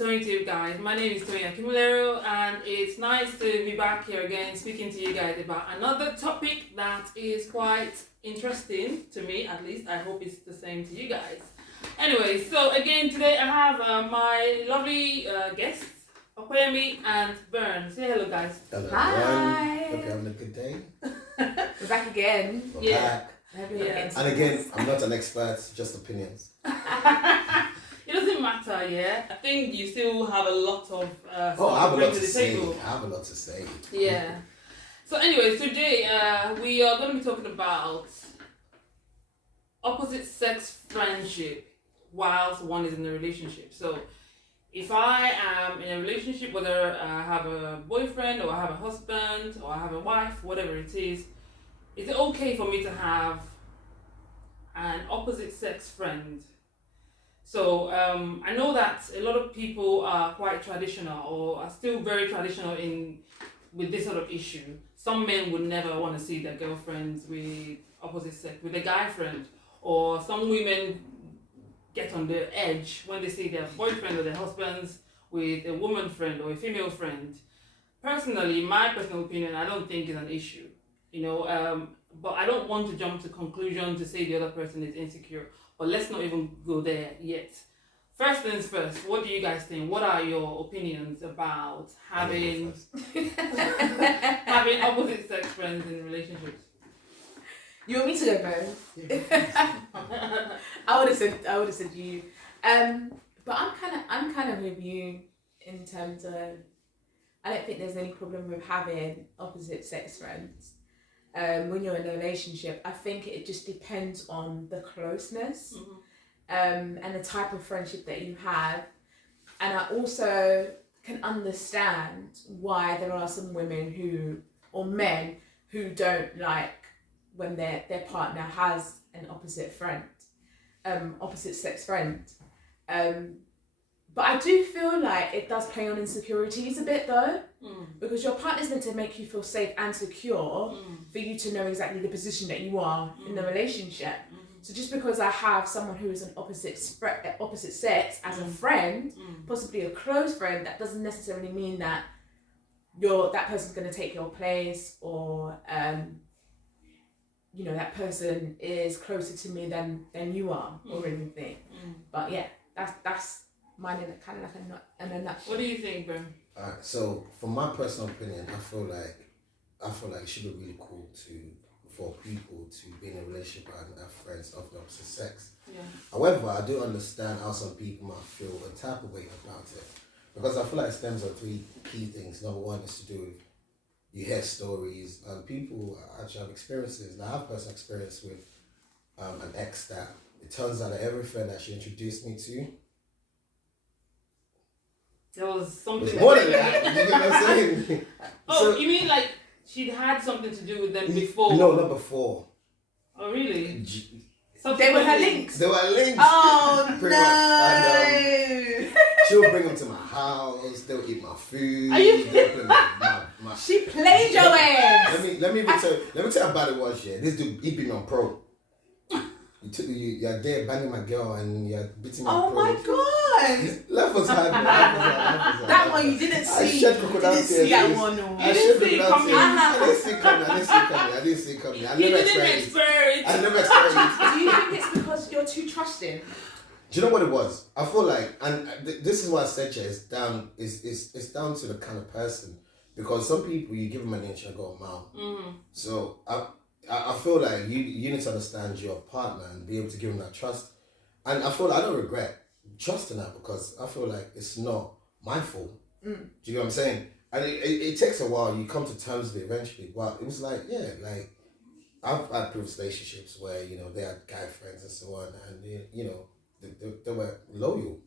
ToyinTube, guys. My name is Toyin Akimulero, and it's nice to be back here again speaking to you guys about another topic that is quite interesting to me, at least. I hope it's the same to you guys. Anyway, so again, today I have my lovely guests, Okoyemi and Bern. Say hello, guys. Hello, Hi. everyone. Hope you're having a good day. We're back again. We're back. Yeah. And again, I'm not an expert, just opinions. It doesn't matter, yeah. I think you still have a lot of I stuff have to a bring lot to to the say. table. I have a lot to say. Yeah. So anyway, today we are going to be talking about opposite sex friendship whilst one is in a relationship. So if I am in a relationship, whether I have a boyfriend or I have a husband or I have a wife, whatever it is it okay for me to have an opposite sex friend? So I know that a lot of people are quite traditional or are still very traditional with this sort of issue. Some men would never want to see their girlfriends with opposite sex, with a guy friend, or some women get on the edge when they see their boyfriend or their husbands with a woman friend or a female friend. Personally, my personal opinion, I don't think it's an issue, but I don't want to jump to conclusion to say the other person is insecure. But let's not even go there yet. First things first, what do you guys think? What are your opinions about having having opposite sex friends in relationships? You want me to go first? Yeah. I would have said you. But I'm kind of with you in terms of I don't think there's any problem with having opposite sex friends. When you're in a relationship, I think it just depends on the closeness, and the type of friendship that you have. And I also can understand why there are some women or men who don't like when their partner has an opposite sex friend. But I do feel like it does play on insecurities a bit though, because your partner's meant to make you feel safe and secure for you to know exactly the position that you are in the relationship. So just because I have someone who is an opposite sex as a friend, possibly a close friend, that doesn't necessarily mean that that person's going to take your place or that person is closer to me than you are or anything. But yeah, that's mine in kind of like a nutshell. What do you think, Ben? Alright, so from my personal opinion, I feel like it should be really cool for people to be in a relationship and have friends of the opposite sex. Yeah. However, I do understand how some people might feel a type of way about it, because I feel like it stems on three key things. Number one is to do with you hear stories and people actually have experiences. Now, I have personal experience with an ex that it turns out that every friend that she introduced me to, there was something. It was more than that. You know what I'm saying? So, you mean like she'd had something to do with them before? No, not before. Oh, really? They were her links. They were links. Oh, Pretty no. Much. She would bring them to my house. They would eat my food. Are you? She played your ass. Let me tell you how bad it was. Yeah, this dude, he beat me on pro. You're there banging my girl and you're beating me on pro. Oh my god. Left was hard. That one you didn't see. I shed crocodile tears. See that one. No. I didn't see it coming. I didn't see it coming. I You never didn't experienced experience. I never experienced it. Do you think it's because you're too trusting? Do you know what it was? I feel like, and this is why I said it's down to the kind of person, because some people you give them an inch and go a mile. So I feel like you need to understand your partner and be able to give them that trust. And I feel like I don't regret trusting her, because I feel like it's not my fault. Do you know what I'm saying? And it takes a while. You come to terms with it eventually. But it was like, yeah, like I've had previous relationships where, they had guy friends and so on, and they were loyal.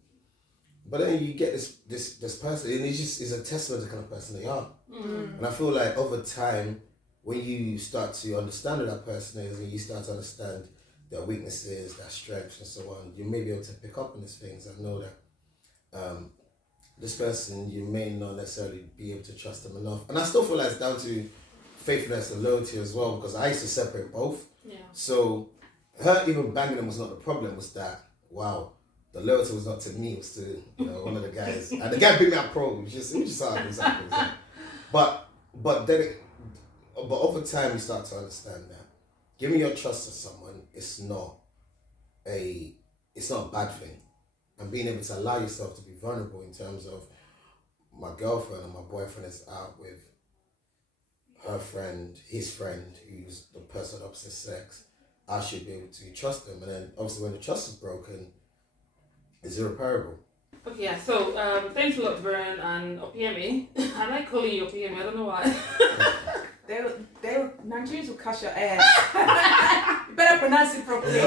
But then you get this person, and it's a testament to the kind of person they are. And I feel like over time, when you start to understand who that person is and you start to understand their weaknesses, their strengths and so on, you may be able to pick up on these things and know that this person, you may not necessarily be able to trust them enough. And I still feel like it's down to faithfulness and loyalty as well, because I used to separate both. Yeah. So her even banging them was not the problem, was that, wow, the loyalty was not to me, it was to one of the guys. And the guy beat me up pro. It was just hard. But over time you start to understand that giving your trust to someone is not a bad thing. And being able to allow yourself to be vulnerable in terms of my girlfriend and my boyfriend is out with her friend, his friend, who's the person of opposite sex, I should be able to trust them. And then obviously when the trust is broken, it's irreparable. Okay, yeah, so thanks a lot, Vern and Opiemi. I like calling you Opiemi, I don't know why. Nigerians will cuss your ass. You better pronounce it properly.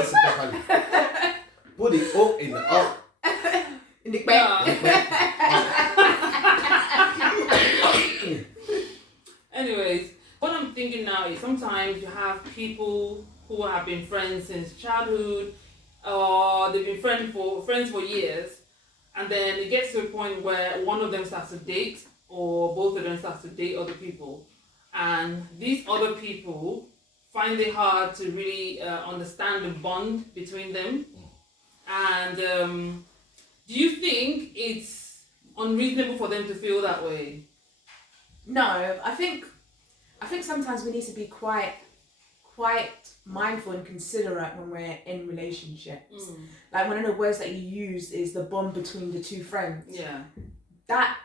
Put the O in the O. In the back. Anyways, what I'm thinking now is sometimes you have people who have been friends since childhood, or they've been friends for years, and then it gets to a point where one of them starts to date, or both of them starts to date other people, and these other people find it hard to really understand the bond between them. And do you think it's unreasonable for them to feel that way? No, I think sometimes we need to be quite mindful and considerate when we're in relationships. Like one of the words that you use is the bond between the two friends. Yeah. That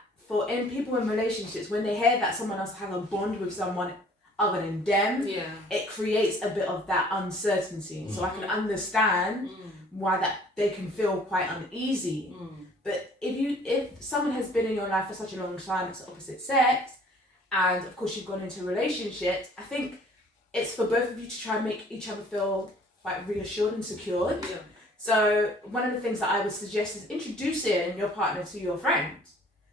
in people in relationships, when they hear that someone else has a bond with someone other than them, it creates a bit of that uncertainty. So I can understand why that they can feel quite uneasy. But if someone has been in your life for such a long time, it's the opposite sex, and of course you've gone into relationships, I think it's for both of you to try and make each other feel quite reassured and secured. Yeah. So one of the things that I would suggest is introducing your partner to your friend,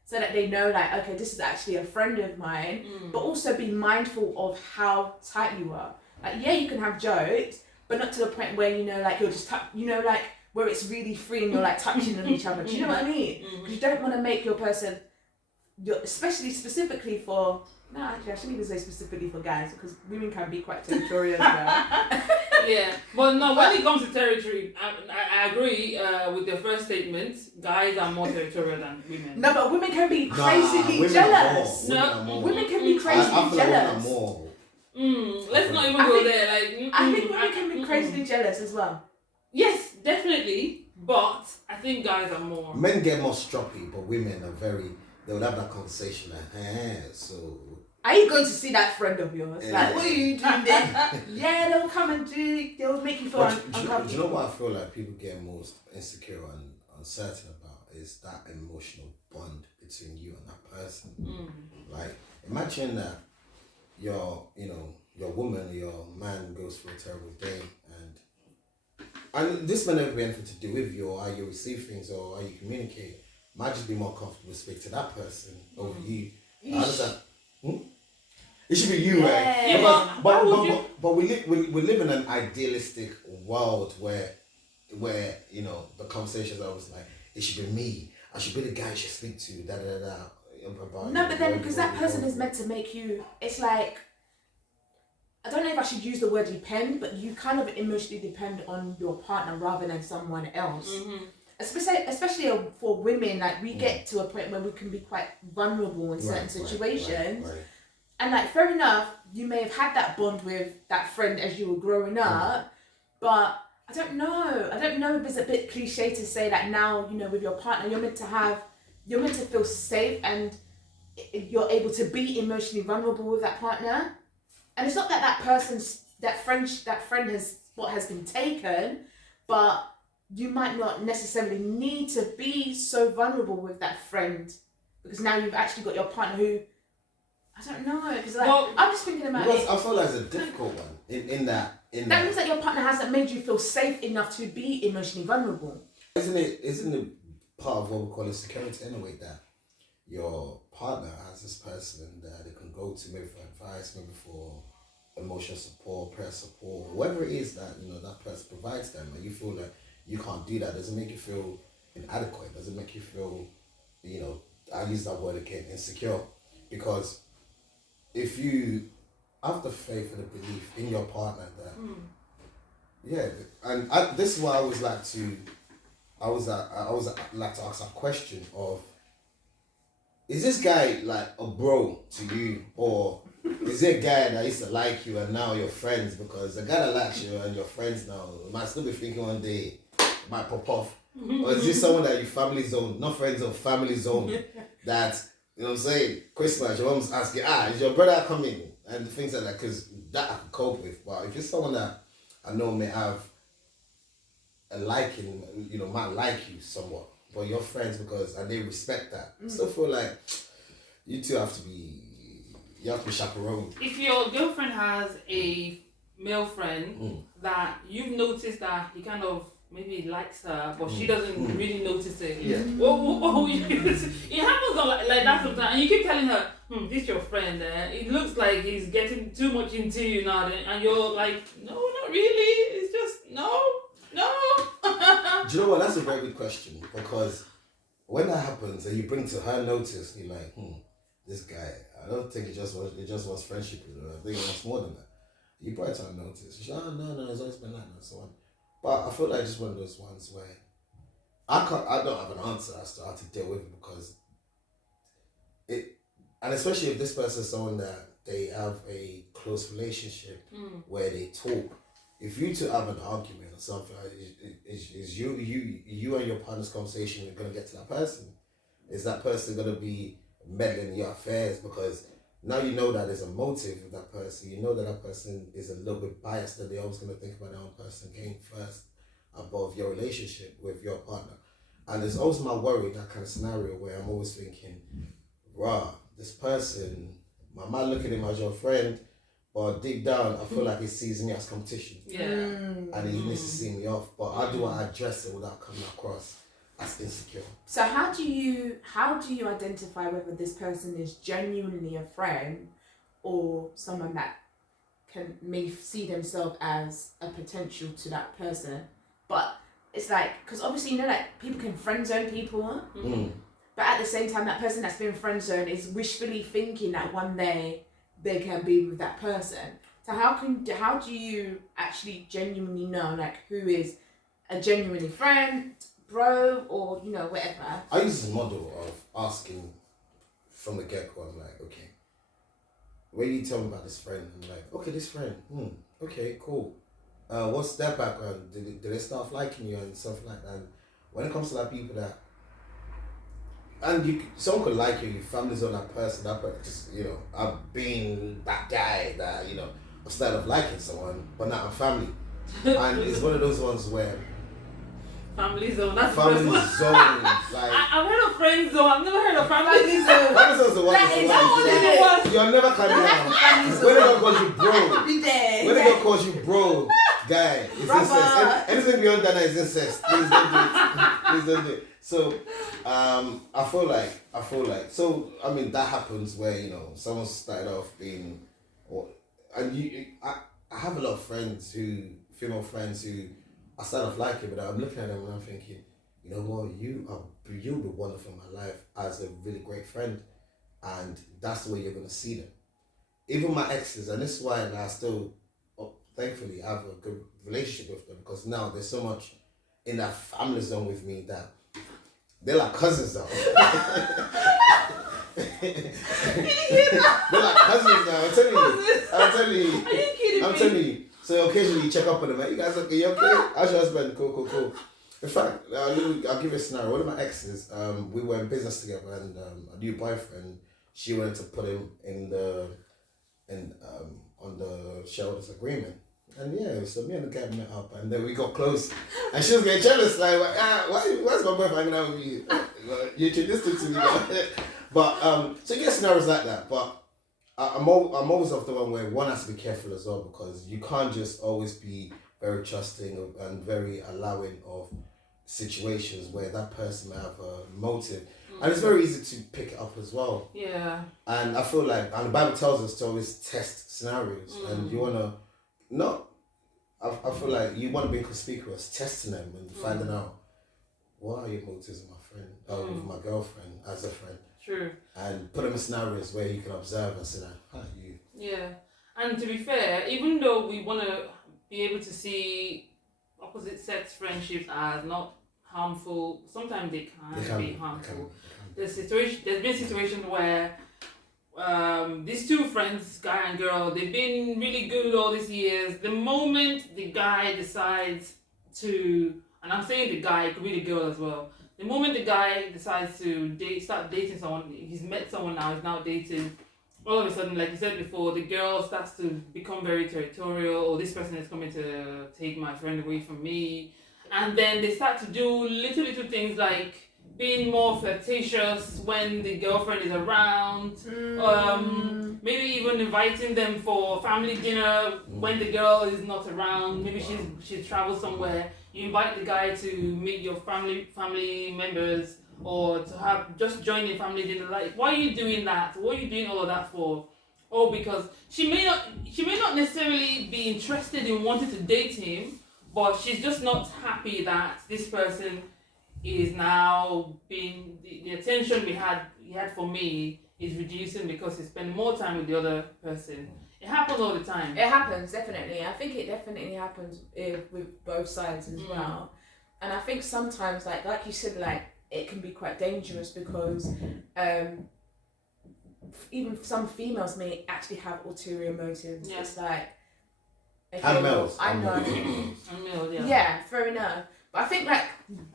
so that they know, like, okay, this is actually a friend of mine, but also be mindful of how tight you are. Like, yeah, you can have jokes, but not to the point where, like, you're just, like, where it's really free and you're, like, touching on each other. Do you know what I mean? Because you don't want to make your person, especially specifically for, no, actually, I shouldn't even say specifically for guys, because women can be quite territorial as well. Yeah, but no, when it comes to territory, I agree with the first statement. Guys are more territorial than women. No, but women can be crazily jealous. Women can be crazily jealous. Let's not even go there. Like, I think women can be crazily jealous as well. Yes, definitely, but I think guys are more. Men get more stroppy, but women are they would have that conversation like, so. Are you going to see that friend of yours? Like, what are you doing there? Yeah, they'll come and they'll make you feel uncomfortable. Do you know what I feel like people get most insecure and uncertain about is that emotional bond between you and that person. Like, imagine that your woman or your man goes through a terrible day, and this may never be anything to do with you or how you receive things or how you communicate. Might just be more comfortable to speak to that person over you. How does that? It should be you, right? Yeah, but we live in an idealistic world where the conversations are always like, it should be me. I should be the guy you should speak to. No, but then because that person is meant to make you, it's like, I don't know if I should use the word depend, but you kind of emotionally depend on your partner rather than someone else. Especially for women, like we get to a point where we can be quite vulnerable in certain situations. Right. And like, fair enough, you may have had that bond with that friend as you were growing up, but I don't know if it's a bit cliche to say that now, with your partner, you're meant to feel safe and you're able to be emotionally vulnerable with that partner. And it's not that that friend has been taken, but you might not necessarily need to be so vulnerable with that friend, because now you've actually got your partner who, I don't know, because I'm just thinking about it. I feel like it's a difficult one in that means that your partner hasn't made you feel safe enough to be emotionally vulnerable. Isn't it part of what we call insecurity anyway, that your partner has this person that they can go to maybe for advice, maybe for emotional support, prayer support, whatever it is that that person provides them, and you feel like you can't do that? Doesn't make you feel inadequate? Doesn't make you feel, I use that word again, insecure? Because if you have the faith and the belief in your partner that, and this is why I always like to I always like to ask a question of, is this guy like a bro to you, or is it a guy that used to like you and now you're friends? Because the guy that likes you and you're friends now might still be thinking one day it might pop off. Or is this someone that you family zone, not friends zone, family zone, that, you know what I'm saying, Christmas, your mom's asking, is your brother coming? And things like that, because that I can cope with. But if it's someone that I know may have a liking, you know, might like you somewhat, but you're friends and they respect that. I still feel like you two have to be chaperoned. If your girlfriend has a male friend that you've noticed that he kind of maybe likes her, but she doesn't really notice it. Yeah. It happens like that sometimes, and you keep telling her, this your friend. It looks like he's getting too much into you now, and you're like, no, not really. It's just no. Do you know what? That's a very good question, because when that happens and you bring to her notice, you're like, this guy, I don't think it just wants friendship. I think it wants more than that. You brought it to her notice. She's like, no, it's always been that and so on. But I feel like just one of those ones where I don't have an answer as to how to deal with it, because and especially if this person is someone that they have a close relationship where they talk. If you two have an argument or something, is you and your partner's conversation you're gonna get to that person? Is that person gonna be meddling in your affairs? Because now you know that there's a motive with that person. You know that person is a little bit biased, that they're always gonna think about their own person gain first above your relationship with your partner. And there's always my worry, that kind of scenario where I'm always thinking, this person, I might look at him as your friend, but deep down, I feel like he sees me as competition. Yeah. And he needs to see me off. But how do I address it without coming across as insecure? So how do you identify whether this person is genuinely a friend or someone that may see themselves as a potential to that person? But it's like, because obviously, you know, like people can friend zone people, but at the same time, that person that's been friend zoned is wishfully thinking that one day they can be with that person. So how do you actually genuinely know, like, who is a genuinely friend, bro, or, you know, whatever? I use this model of asking from the get-go. I'm like, okay, when you tell me about this friend, I'm like, okay, this friend, okay, cool. What's their background? Did they start liking you and stuff like that? And when it comes to like people that, and someone could like you, your family's on that person, just, you know, I've been that guy that, you know, I've started liking someone, but now I'm family. And it's one of those ones where family zone, that's family the zone, like, I've heard of friend zone, I've never heard of family zone. Family zone's the one. That is You're never coming out. When the girl calls you bro, Be there. when the girl calls you bro, guy, it's incest. Anything beyond that is incest. Please don't do it. Please don't do it. So, I feel like, so, I mean, that happens where, you know, someone started off being, I have a lot of friends female friends who I started off liking, but I'm looking at them and I'm thinking, you know what, you'll be wonderful in my life as a really great friend, and that's the way you're gonna see them. Even my exes, and this is why I still, thankfully, have a good relationship with them, because now there's so much in that family zone with me that they're like cousins now. They're like cousins now. I'm telling you. Are you kidding I'm me? telling you. So occasionally you check up on them. Like, you guys okay? You okay? How's your husband? Cool. In fact, I'll give you a scenario. One of my exes, we were in business together, and a new boyfriend, she wanted to put him on the shareholders agreement. And yeah, so me and the guy met up, and then we got close. And she was getting jealous, like, why's my boyfriend hanging out with you? You introduced him to me. But, so you get scenarios like that. But I'm always of the one where one has to be careful as well, because you can't just always be very trusting and very allowing of situations where that person may have a motive. And it's very easy to pick it up as well. Yeah. And I feel like, and the Bible tells us to always test scenarios, and you want to, I feel like you want to be conspicuous, testing them and finding out what are your motives with my friend, or with my girlfriend as a friend. True. And put them in scenarios where you can observe and say, you. Yeah. And to be fair, even though we want to be able to see opposite sex friendships as not harmful. Sometimes they can be harmful. They can. There's been situations where these two friends, guy and girl, they've been really good all these years. The moment the guy decides to, and I'm saying the guy, it could be the girl as well. The moment the guy decides to start dating someone, he's met someone now, he's now dating. All of a sudden, like you said before, the girl starts to become very territorial. Or this person is coming to take my friend away from me, and then they start to do little things like being more flirtatious when the girlfriend is around. Maybe even inviting them for family dinner when the girl is not around. Maybe she's traveled somewhere. You invite the guy to meet your family members, or to have just join in family dinner. Like, why are you doing that? What are you doing all of that for? Oh, because she may not necessarily be interested in wanting to date him, but she's just not happy that this person is now being the attention he had for me is reducing because he spent more time with the other person. It happens all the time. It happens, definitely. I think it definitely happens with both sides as well. And I think sometimes, like you said, like, it can be quite dangerous because even some females may actually have ulterior motives. Yeah. It's like, okay, and males. I know. And males, yeah. Yeah, fair enough. But I think, like,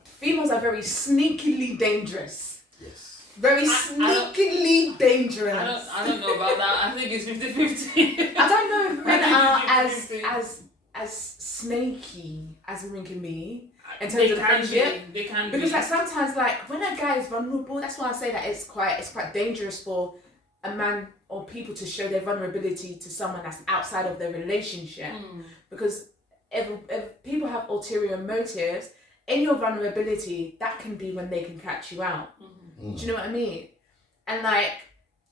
females are very sneakily dangerous. Yes. Very sneakily dangerous. I don't know about that. I think it's 50-50. I don't know if men are as snaky as women can be in terms of friendship. They can because like sometimes, like, when a guy is vulnerable, that's why I say that it's quite dangerous for a man or people to show their vulnerability to someone that's outside of their relationship. Because if people have ulterior motives, in your vulnerability, that can be when they can catch you out. Do you know what I mean? And like,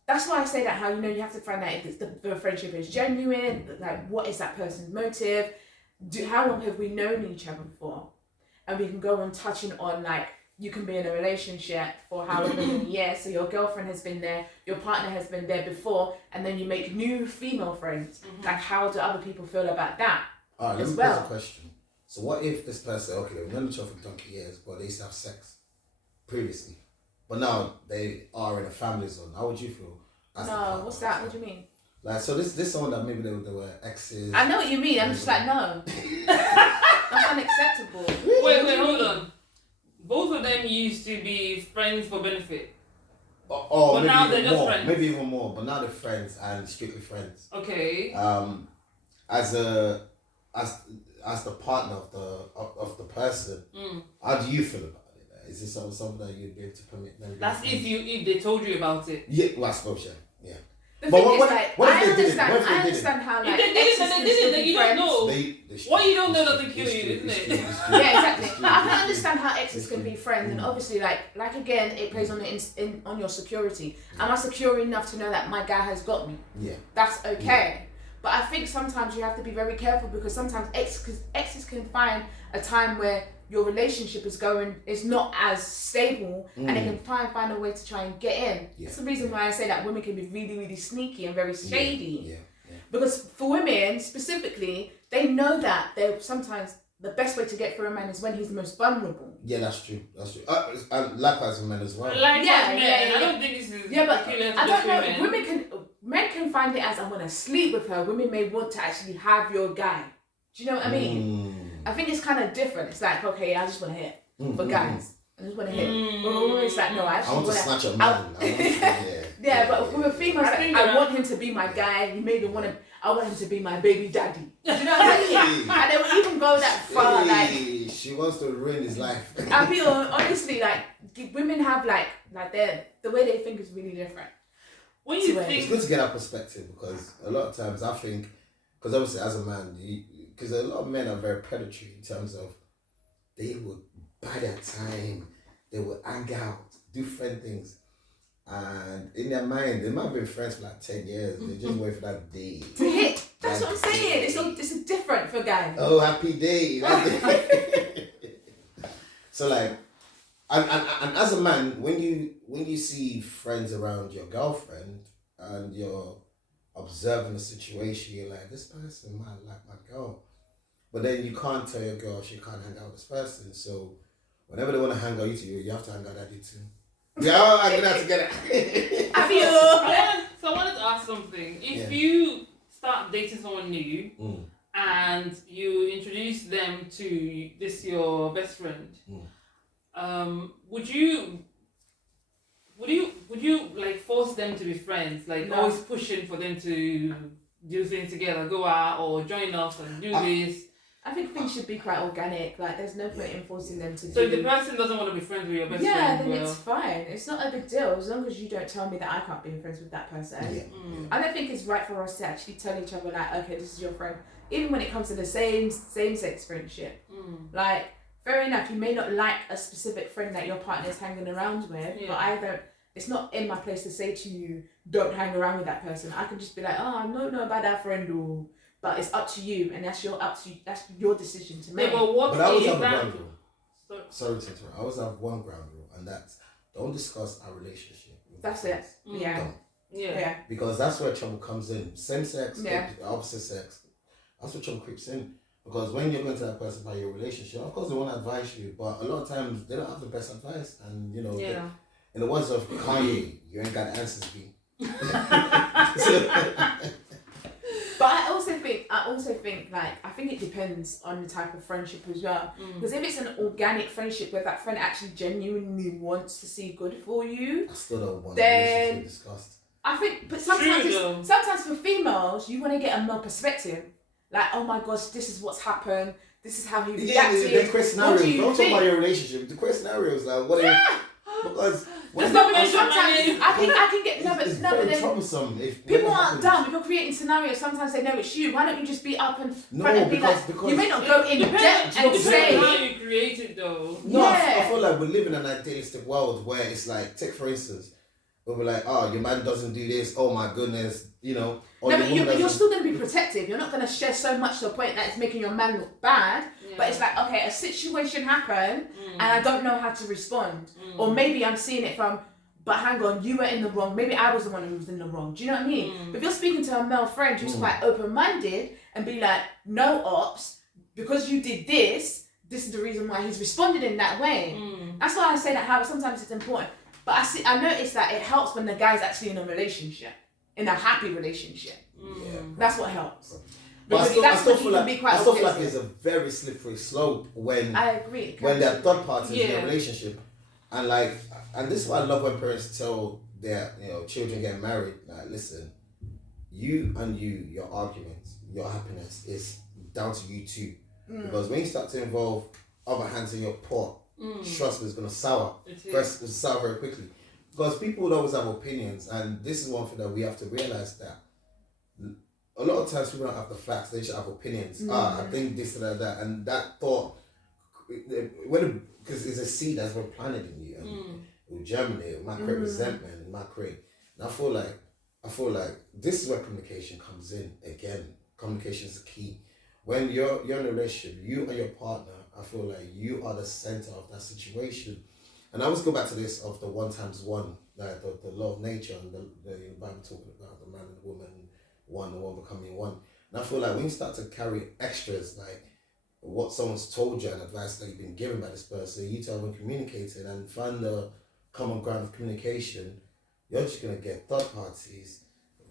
that's why I say that, how, you know, you have to find out if the friendship is genuine, like, what is that person's motive? How long have we known each other for? And we can go on touching on, like, you can be in a relationship for however many years, so your girlfriend has been there, your partner has been there before, and then you make new female friends. Like, how do other people feel about that? Alright, let me pose a question. So what if this person, okay, they've known each other for donkey years, but they used to have sex previously, but now they are in a family zone? How would you feel? No, what's that? What do you mean? Like, so this is someone that maybe they were exes. I know what you mean. I'm just like, no. That's unacceptable. Wait, hold on. Both of them used to be friends for benefit. But maybe now they're just friends. Maybe even more, but now they're friends and strictly friends. Okay. As the partner of the person, how do you feel about it? Is this something that you'd be able to permit them? That's if they told you about it. Yeah, well, I suppose, yeah. The thing is, like, I understand how, like, if they did it, you don't know. What you don't know doesn't kill you, isn't it? Yeah, exactly. Like, I can understand how exes can be friends, and obviously, like again, it plays on on your security. Am I secure enough to know that my guy has got me? Yeah. That's okay. Yeah. But I think sometimes you have to be very careful, because sometimes exes can find a time where your relationship is not as stable, and they can find a way to try and get in. Yeah. That's the reason why I say that women can be really, really sneaky and very shady. Yeah. Because for women specifically, they know that sometimes the best way to get through a man is when he's the most vulnerable. Yeah, that's true. And likewise with men as well. I don't think this is but I don't know. Men can find it as, I want to sleep with her. Women may want to actually have your guy. Do you know what I mean? I think it's kind of different. It's like, okay, I just want to hit for guys. I just want to hit. But women, it's like, no, I actually want to snatch a man. Yeah, but with a female, it's like, I want him to be my guy. You maybe I want him to be my baby daddy. Do you know what I mean? And they will even go that far, like, she wants to ruin his life. I feel, honestly, like, women have like the way they think is really different. When you think it's good to get our perspective, because a lot of times I think, because obviously as a man, because a lot of men are very predatory in terms of they would buy their time, they would hang out, do friend things, and in their mind they might have been friends for like 10 years. They just wait for that day to hit. That's what I'm saying. It's different for guys. Oh, happy day. So like, and as a man, when you see friends around your girlfriend and you're observing the situation, you're like, this person might like my girl, but then you can't tell your girl she can't hang out with this person. So whenever they want to hang out, you have to hang out that day too. Yeah, all hanging out together. I feel. So I wanted to ask something. If you start dating someone new and you introduce them to this your best friend, would you like force them to be friends? Like always pushing for them to do things together, go out or join us and do this? I think things should be quite organic. Like, there's no point in forcing them to. So if the person doesn't want to be friends with your best friend, yeah, then it's fine. It's not a big deal as long as you don't tell me that I can't be friends with that person. Yeah. I don't think it's right for us to actually tell each other like, okay, this is your friend. Even when it comes to the same sex friendship, like, fair enough, you may not like a specific friend that your partner is hanging around with, but I don't. It's not in my place to say to you, don't hang around with that person. I can just be like, oh, I don't know about that friend, or. But it's up to you, and that's your decision to make. Yeah, but I always is have a that? ground rule. Sorry to interrupt. I always have one ground rule, and that's don't discuss our relationship. That's it. Yeah. Don't. Yeah. Because that's where trouble comes in. Same sex, Yeah. opposite sex. That's where trouble creeps in. Because when you're going to that person about your relationship, of course they want to advise you, but a lot of times they don't have the best advice, and you know, in the words of Kanye, you ain't got answers, B. But I also think like, I think it depends on the type of friendship as well. Because if it's an organic friendship where that friend actually genuinely wants to see good for you, I still don't want then to discussed. I think, but sometimes for females, you want to get a male perspective. Like, oh my gosh, this is what's happened. This is how he reacted. The quick scenarios. Don't talk about your relationship. The quick scenarios, like what because sometimes I can get it's very troublesome if people aren't dumb. If you're creating scenarios, sometimes they know it's you. Why don't you just be up and front and be because you may not go in depth and say how you create it though. No, I feel like we live in an idealistic world where it's like, take for instance, where we're like, oh, your man doesn't do this. Oh my goodness, you know. No, but you're still going to be protective. You're not going to share so much to a point that it's making your man look bad. Yeah. But it's like, okay, a situation happened and I don't know how to respond. Or maybe I'm seeing it from, but hang on, you were in the wrong. Maybe I was the one who was in the wrong. Do you know what I mean? But if you're speaking to a male friend who's quite open-minded and be like, no ops, because you did this is the reason why he's responded in that way. That's why I say that how sometimes it's important. But I notice that it helps when the guy's actually in a relationship. In a happy relationship. Yeah. That's what helps. But I still feel like it's it's a very slippery slope when I agree. When there are third parties in a relationship. And this is why I love when parents tell their children getting married, like, listen, your arguments, your happiness is down to you two. Because when you start to involve other hands in your pot, trust me, it's gonna sour. It's sour very quickly. Because people would always have opinions, and this is one thing that we have to realize, that a lot of times people don't have the facts, they just have opinions. I think this and that, and that thought, because it's a seed that's been planted in you, and it will germinate, it might create resentment, it might create, and I feel like this is where communication comes in again. Communication is the key. When you're in a relationship, you and your partner, I feel like you are the center of that situation. And I always go back to this of the 1 times 1, like the law of nature, and the Bible talking about the man and the woman, one becoming one. And I feel like when you start to carry extras, like what someone's told you and advice that you've been given by this person, you two haven't communicated and find the common ground of communication, you're just gonna get third parties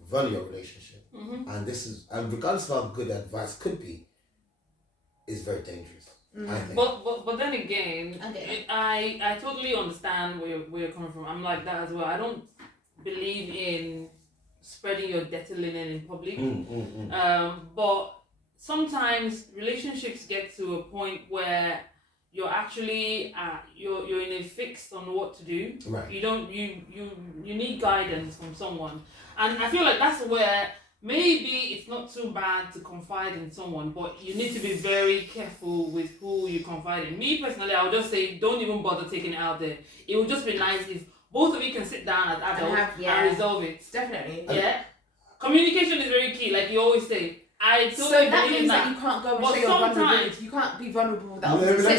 run your relationship. And regardless of how good advice could be, it's very dangerous. I think. But then again, I totally understand where you're coming from. I'm like that as well. I don't believe in spreading your dirty linen in public. But sometimes relationships get to a point where you're actually you're in a fix on what to do. Right. You need guidance from someone, and I feel like that's where. Maybe it's not too bad to confide in someone, but you need to be very careful with who you confide in. Me personally, I would just say don't even bother taking it out there. It would just be nice if both of you can sit down as adults and resolve it. Definitely. Yeah. Communication is very key, like you always say. I totally so that believe means that you can't go and show your vulnerability. You can't be vulnerable without. Let me say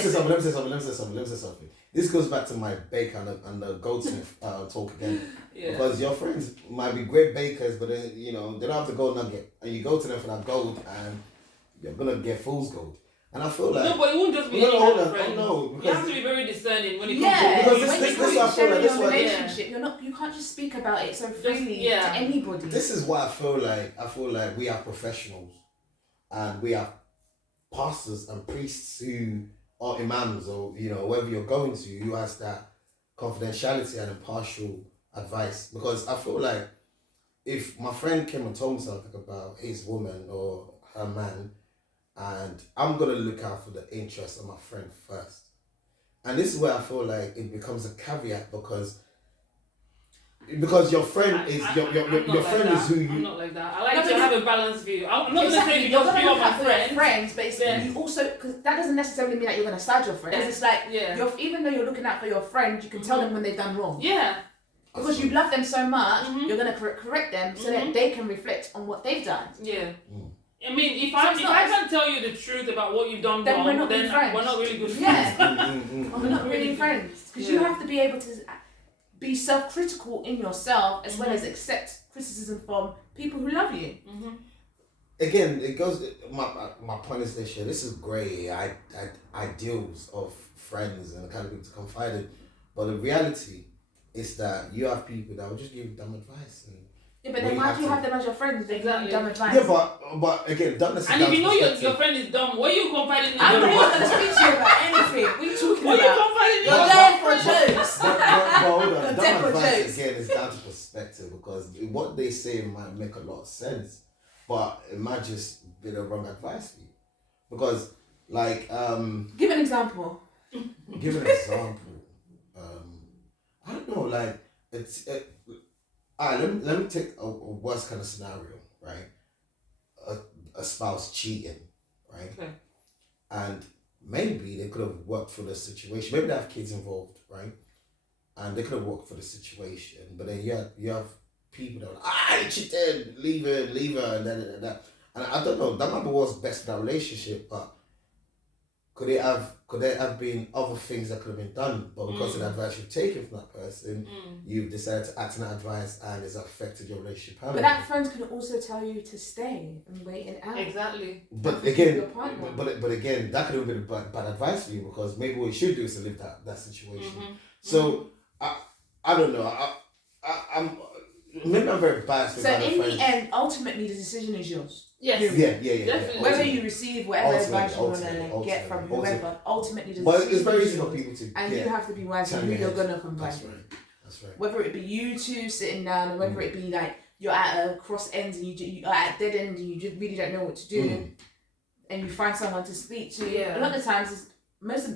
something. This goes back to my baker and the goldsmith talk again. Yeah. Because your friends might be great bakers, but they don't have the gold nugget, and you go to them for that gold, and you're gonna get fool's gold. And I feel like no, but it won't just be no, any hold kind of on, friend. no, You have to be very discerning when it comes Yeah, because to this when is you're what I feel like, sharing this your one- relationship, you can't just speak about it so freely yeah. to anybody. this is why I feel like we are professionals, and we are pastors and priests who are imams, or wherever you're going to, who has that confidentiality and impartial advice. Because I feel like if my friend came and told me something about his woman or her man, and I'm gonna look out for the interests of my friend first. And this is where I feel like it becomes a caveat, because your friend is your friend is who I'm you. not like that. I like to have a balanced view. I'm not Exactly. going to say You're because gonna you are look my out for your friend. friends, but it's you also, because that doesn't necessarily mean that you're gonna side your friends. Yeah. It's like Yeah. even though you're looking out for your friend, you can tell them when they've done wrong. Yeah. Because you love them so much, Mhm. you're gonna correct them so that they can reflect on what they've done. Yeah. Mm. I mean, if So I it's not- can't tell you the truth about what you've done Then wrong, we're not then good friends. we're not really good Yeah. friends. We're not really friends because you Yeah. have to be able to be self-critical in yourself as well as accept criticism from people who love you. Mm-hmm. Again, it goes. My point is this year. This is grey. Ideals of friends and the kind of people to confide in, but the reality is that you have people that will just give you dumb advice. Yeah, but then why do you have them as your friends? They Exactly. dumb advice. Yeah, but again, dumbness. And if you know your friend is dumb, what are you confiding in? I'm your not friend? going to speak to you about anything. What are you talking What are you about? confiding in? You're your there friend? for jokes. But hold on, You're dumb there for advice jokes. again is down to perspective, because what they say might make a lot of sense, but it might just be the wrong advice for you. Because Give an example. give an example. I don't know, let me take a worst kind of scenario, right? A spouse cheating, right? Okay. And maybe they could have worked for the situation. Maybe they have kids involved, right? And they could have worked for the situation. But then you have people that are like, he cheated, leave her, and that. And I don't know, that might be what's best for that relationship, but could there have been other things that could have been done, but because of the advice you've taken from that person, you've decided to act on that advice and it's affected your relationship But permanently. that friend can also tell you to stay and wait it out. Exactly. But Your again, partner. but again, that could have been bad advice for you, because maybe what you should do is to leave that situation. Mm-hmm. So I don't know. I'm maybe I'm very biased. So in the end, ultimately the decision is yours. yeah. Definitely. Whether you receive whatever advice you want to Ultimately, get from whoever, ultimately the But decision it's very is easy for yours. people to And you have to be wise in turn who your you're head. gonna confide That's in. right. That's right. Whether it be you two sitting down, or whether it be like you're at a cross ends and you are at a dead end and you just really don't know what to do, and you find someone to speak to. Yeah. A lot of times,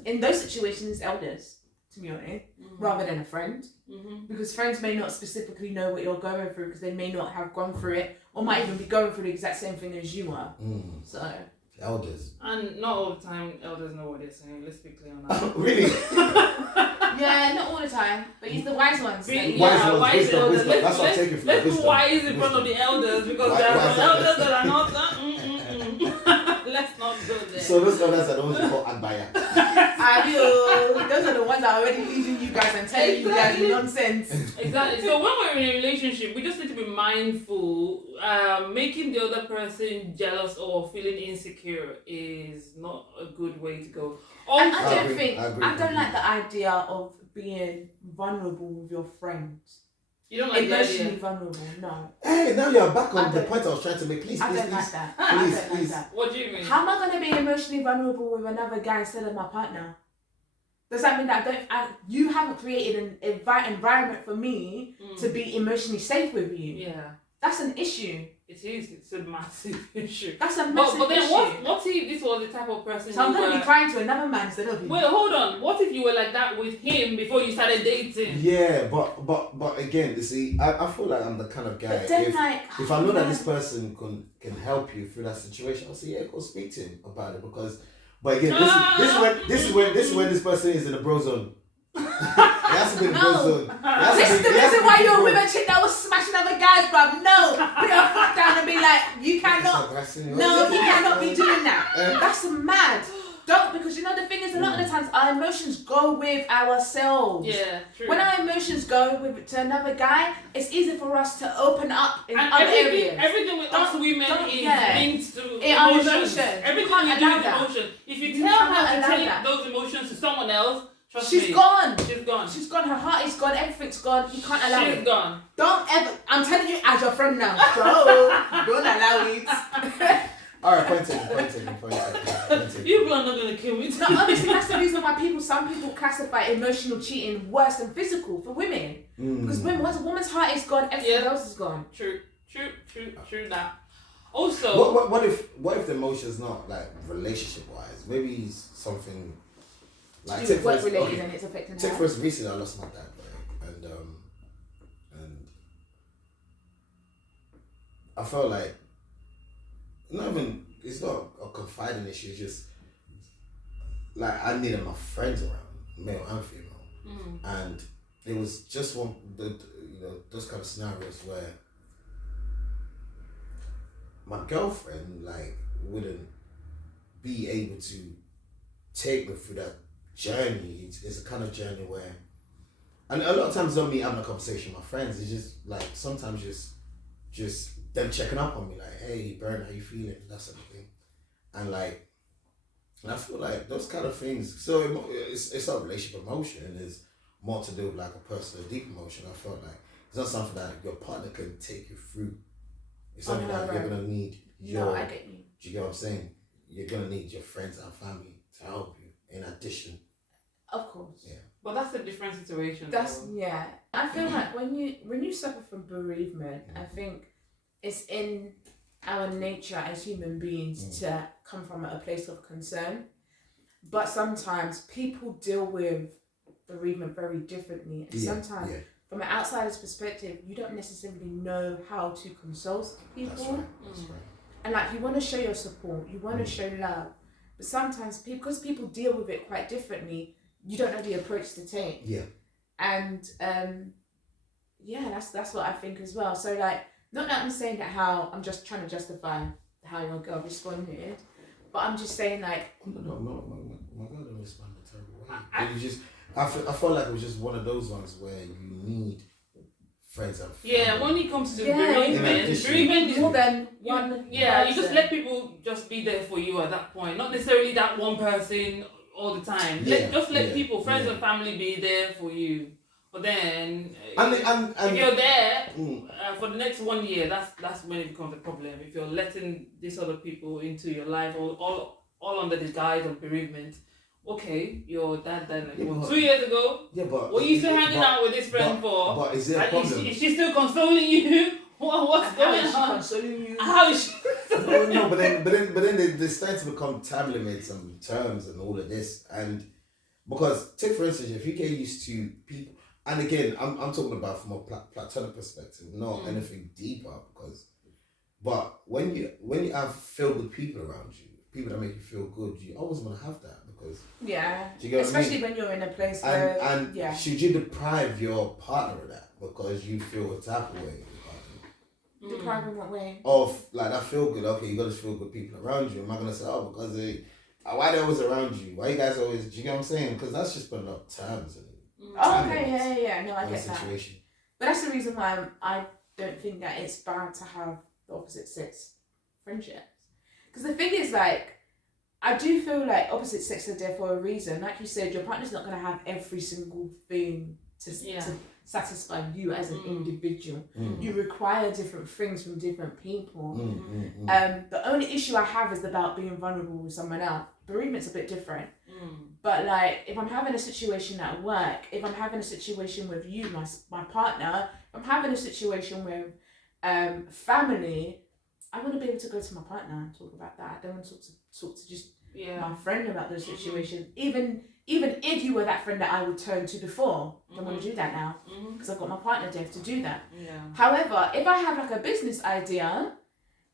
in those situations, elders, to be honest, rather than a friend, because friends may not specifically know what you're going through because they may not have gone through it, or might even be going through the exact same thing as you are. So. Elders. And not all the time elders know what they're saying. Let's be clear on that. Really? Yeah, not all the time, but he's the wise ones. Wise elders. That's what I'm taking from Let's wisdom. be wise in front of the elders, because there are some elders that are not. Let's not go there. So those elders are the ones you call Adbaya. Those are the ones that are already leading you guys and telling you guys nonsense. Exactly. So when we're in a relationship, we just need to be mindful. Making the other person jealous or feeling insecure is not a good way to go. And Also, I don't like the idea of being vulnerable with your friends. you don't like the Emotionally idea. vulnerable, no. Hey, now you're back I on the don't- point I was trying to make. Please, I please, don't like please. that. Please, I don't like please. that. What do you mean? How am I going to be emotionally vulnerable with another guy instead of my partner? Does that mean that you haven't created an environment for me to be emotionally safe with you? Yeah, That's an issue. it is. It's a massive issue. That's a massive But then issue. what if this was the type of person So I'm you going to were... be crying to another man instead of you. Wait, hold on. What if you were like that with him before you started dating? Yeah, but again, you see, I feel like I'm the kind of guy. But then, If I know that this person can help you through that situation, I'll say, yeah, go speak to him about it. But again, this is when this person is in the bro zone. It has to be in the bro zone. This is the reason why you're with a chick that was smashing other guys, bruv. No, put your foot down and be like, you cannot. No, you cannot be doing that. That's mad. Don't, because you know the thing is, a lot of the times our emotions go with ourselves. Yeah, true. When our emotions go to another guy, it's easy for us to open up in and other areas. everything with us women is linked to our emotions. emotions. Everything You can't we do allow is that. emotion. If if you You tell her cannot to allow take that. those emotions to someone else, trust She's me, gone. she's gone. She's gone. Her heart is gone. Everything's gone. You can't allow She's it. gone. Don't ever. I'm telling you, as your friend now. Don't allow it. All right, point taken. You people are not gonna kill me. No, honestly, that's the reason why some people classify emotional cheating worse than physical for women. Because once a woman's heart is gone, everything else is gone. True that. Also, what if the emotion's not like relationship wise? Maybe it's something like to do with work related and it's affecting her. Take for instance, recently I lost my dad, right? And I felt like it's not a confiding issue. It's just like I needed my friends around, male and female, and it was just those kind of scenarios where my girlfriend like wouldn't be able to take me through that journey. It's a kind of journey where, and a lot of times don't me having a conversation with my friends. It's just like sometimes just them checking up on me, like, hey, Bern, how you feeling? That sort of thing. And I feel like those kind of things. So it's not relationship emotion. It's more to do with like a personal deep emotion. I felt like it's not something that your partner can take you through. It's something that you're gonna need. I get you. Do you get what I'm saying? You're gonna need your friends and family to help you. In addition. Of course. Yeah. but that's a different situation. Yeah. I feel like when you suffer from bereavement, I think it's in our nature as human beings to come from a place of concern. But sometimes people deal with bereavement very differently. And sometimes from an outsider's perspective, you don't necessarily know how to console people. That's right. And like you want to show your support, you want to show love. But sometimes because people deal with it quite differently, you don't know the approach to take. Yeah. And that's what I think as well. So like, not that I'm saying that how I'm just trying to justify how your girl responded, but I'm just saying like. No, my girl didn't respond in a terrible way. I felt like it was just one of those ones where you need friends and family. Yeah, when it comes to bereavement is more than one. Yeah, you person. just let people just be there for you at that point. Not necessarily that one person all the time. Let people, friends and family be there for you. But then, if you're there for the next 1 year, that's when it becomes a problem. If you're letting these other people into your life, all under the guise of bereavement. Okay, your dad died 2 years ago. Yeah, but what are you still hanging out with this friend for? But is there a problem? Is she still consoling you? What's going on? Consoling you? How is she? No, but then they start to become time limits and terms and all of this, and because take for instance, if you get used to people. And again, I'm talking about from a platonic perspective, not anything deeper. But when you have feel good people around you, people that make you feel good, you always want to have that because. Yeah. Do you get especially what I mean? when you're in a place where. Should you deprive your partner of that because you feel a type of way? Deprive in what way? Of like that feel good. Okay, you got this feel good people around you. Am I gonna say because why they always around you? Why you guys always? Do you get what I'm saying? Because that's just putting up terms and. Okay, yeah. No, I get situation. that. But that's the reason why I don't think that it's bad to have the opposite sex friendships. Because the thing is, like, I do feel like opposite sex are there for a reason. Like you said, your partner's not going to have every single thing to satisfy you as an individual. You require different things from different people. The only issue I have is about being vulnerable with someone else. Bereavement's a bit different. But like, if I'm having a situation at work, if I'm having a situation with you, my partner, if I'm having a situation with family, I want to be able to go to my partner and talk about that. I don't want to talk to just my friend about those situations. Even if you were that friend that I would turn to before, I don't want to do that now because I've got my partner there to do that. Yeah. However, if I have like a business idea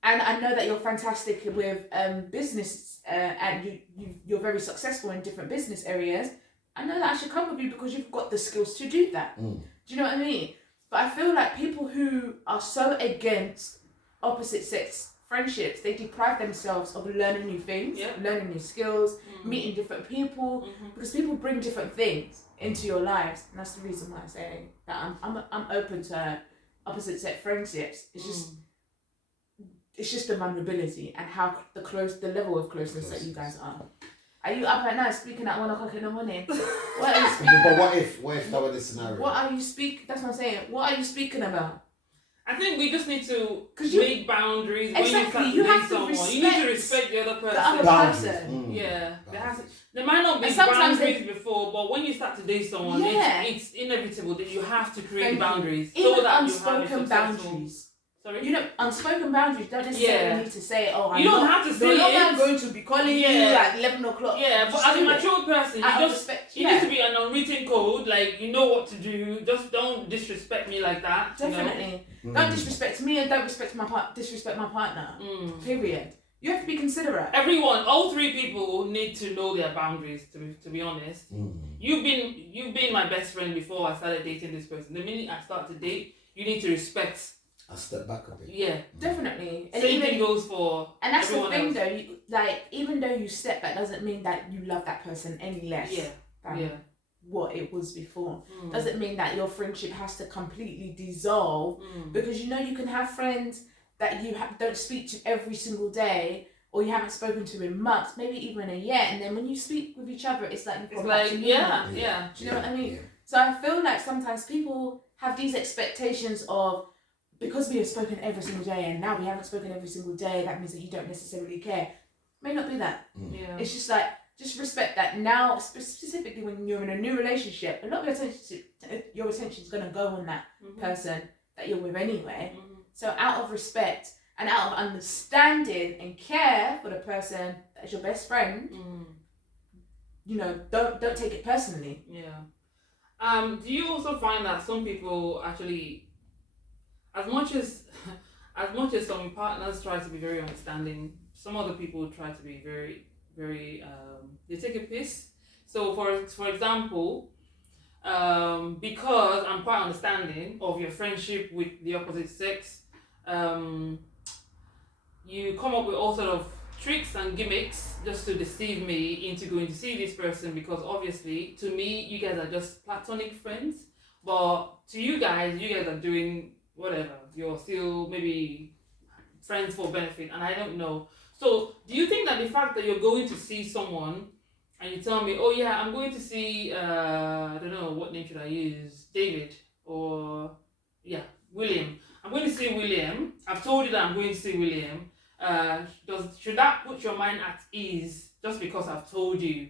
and I know that you're fantastic with business and you're very successful in different business areas, I know that I should come with you because you've got the skills to do that. Do you know what I mean? But I feel like people who are so against opposite sex friendships, they deprive themselves of learning new things, learning new skills, meeting different people, because people bring different things into your lives, and that's the reason why I say that I'm open to opposite sex friendships. It's just the vulnerability and how the level of closeness that you guys are. Are you up at night speaking at 1 o'clock in the morning? What are you speaking But about? what if that were the scenario? What are you speaking? That's what I'm saying. What are you speaking about? I think we just need to 'Cause you- make boundaries Exactly, when you start you to have date to someone. You need to respect respect the other person. the other Boundaries. person. Yeah, there might not be And sometimes boundaries before, but when you start to date someone, Yeah. it's inevitable that you have to create Thank you. boundaries Even so that you have a unspoken successful. boundaries. Sorry. You know, unspoken boundaries don't necessarily Yeah. need to say, "Oh, I'm You don't not, have to no say longer it. I'm going to be calling you Yeah. at 11 o'clock." Yeah, but Just as a do it. mature person, you Out of just respect, it needs to be an unwritten code. Like you know what to do. Just don't disrespect me like that. Definitely. Don't disrespect me and don't disrespect my partner. Period. You have to be considerate. Everyone, all three people need to know their boundaries. To be honest, you've been my best friend before I started dating this person. The minute I start to date, you need to respect. I step back a bit. Yeah, Definitely. And same even, thing goes for. and that's the everyone thing else. though, even though you step back doesn't mean that you love that person any less than what it was before. Doesn't mean that your friendship has to completely dissolve because you know you can have friends that you don't speak to every single day or you haven't spoken to in months, maybe even a year, and then when you speak with each other, it's like you've It's got back like to normal. yeah. Do you know what I mean? Yeah. So I feel like sometimes people have these expectations of, because we have spoken every single day and now we haven't spoken every single day, that means that you don't necessarily care. May not be that. Yeah. It's just like, just respect that now, specifically when you're in a new relationship, a lot of your attention is going to go on that person that you're with anyway. So out of respect and out of understanding and care for the person that's your best friend, you know, don't take it personally. Yeah. Do you also find that some people actually, as much as some partners try to be very understanding, some other people try to be very, very they take a piss. So for example, because I'm quite understanding of your friendship with the opposite sex, you come up with all sort of tricks and gimmicks just to deceive me into going to see this person, because obviously to me you guys are just platonic friends, but to you guys are doing whatever, you're still maybe friends for benefit, and I don't know. So do you think that the fact that you're going to see someone and you tell me, oh yeah, I'm going to see I don't know, what name should I use, David or William, I'm going to see William, I've told you that I'm going to see William, should that put your mind at ease just because I've told you,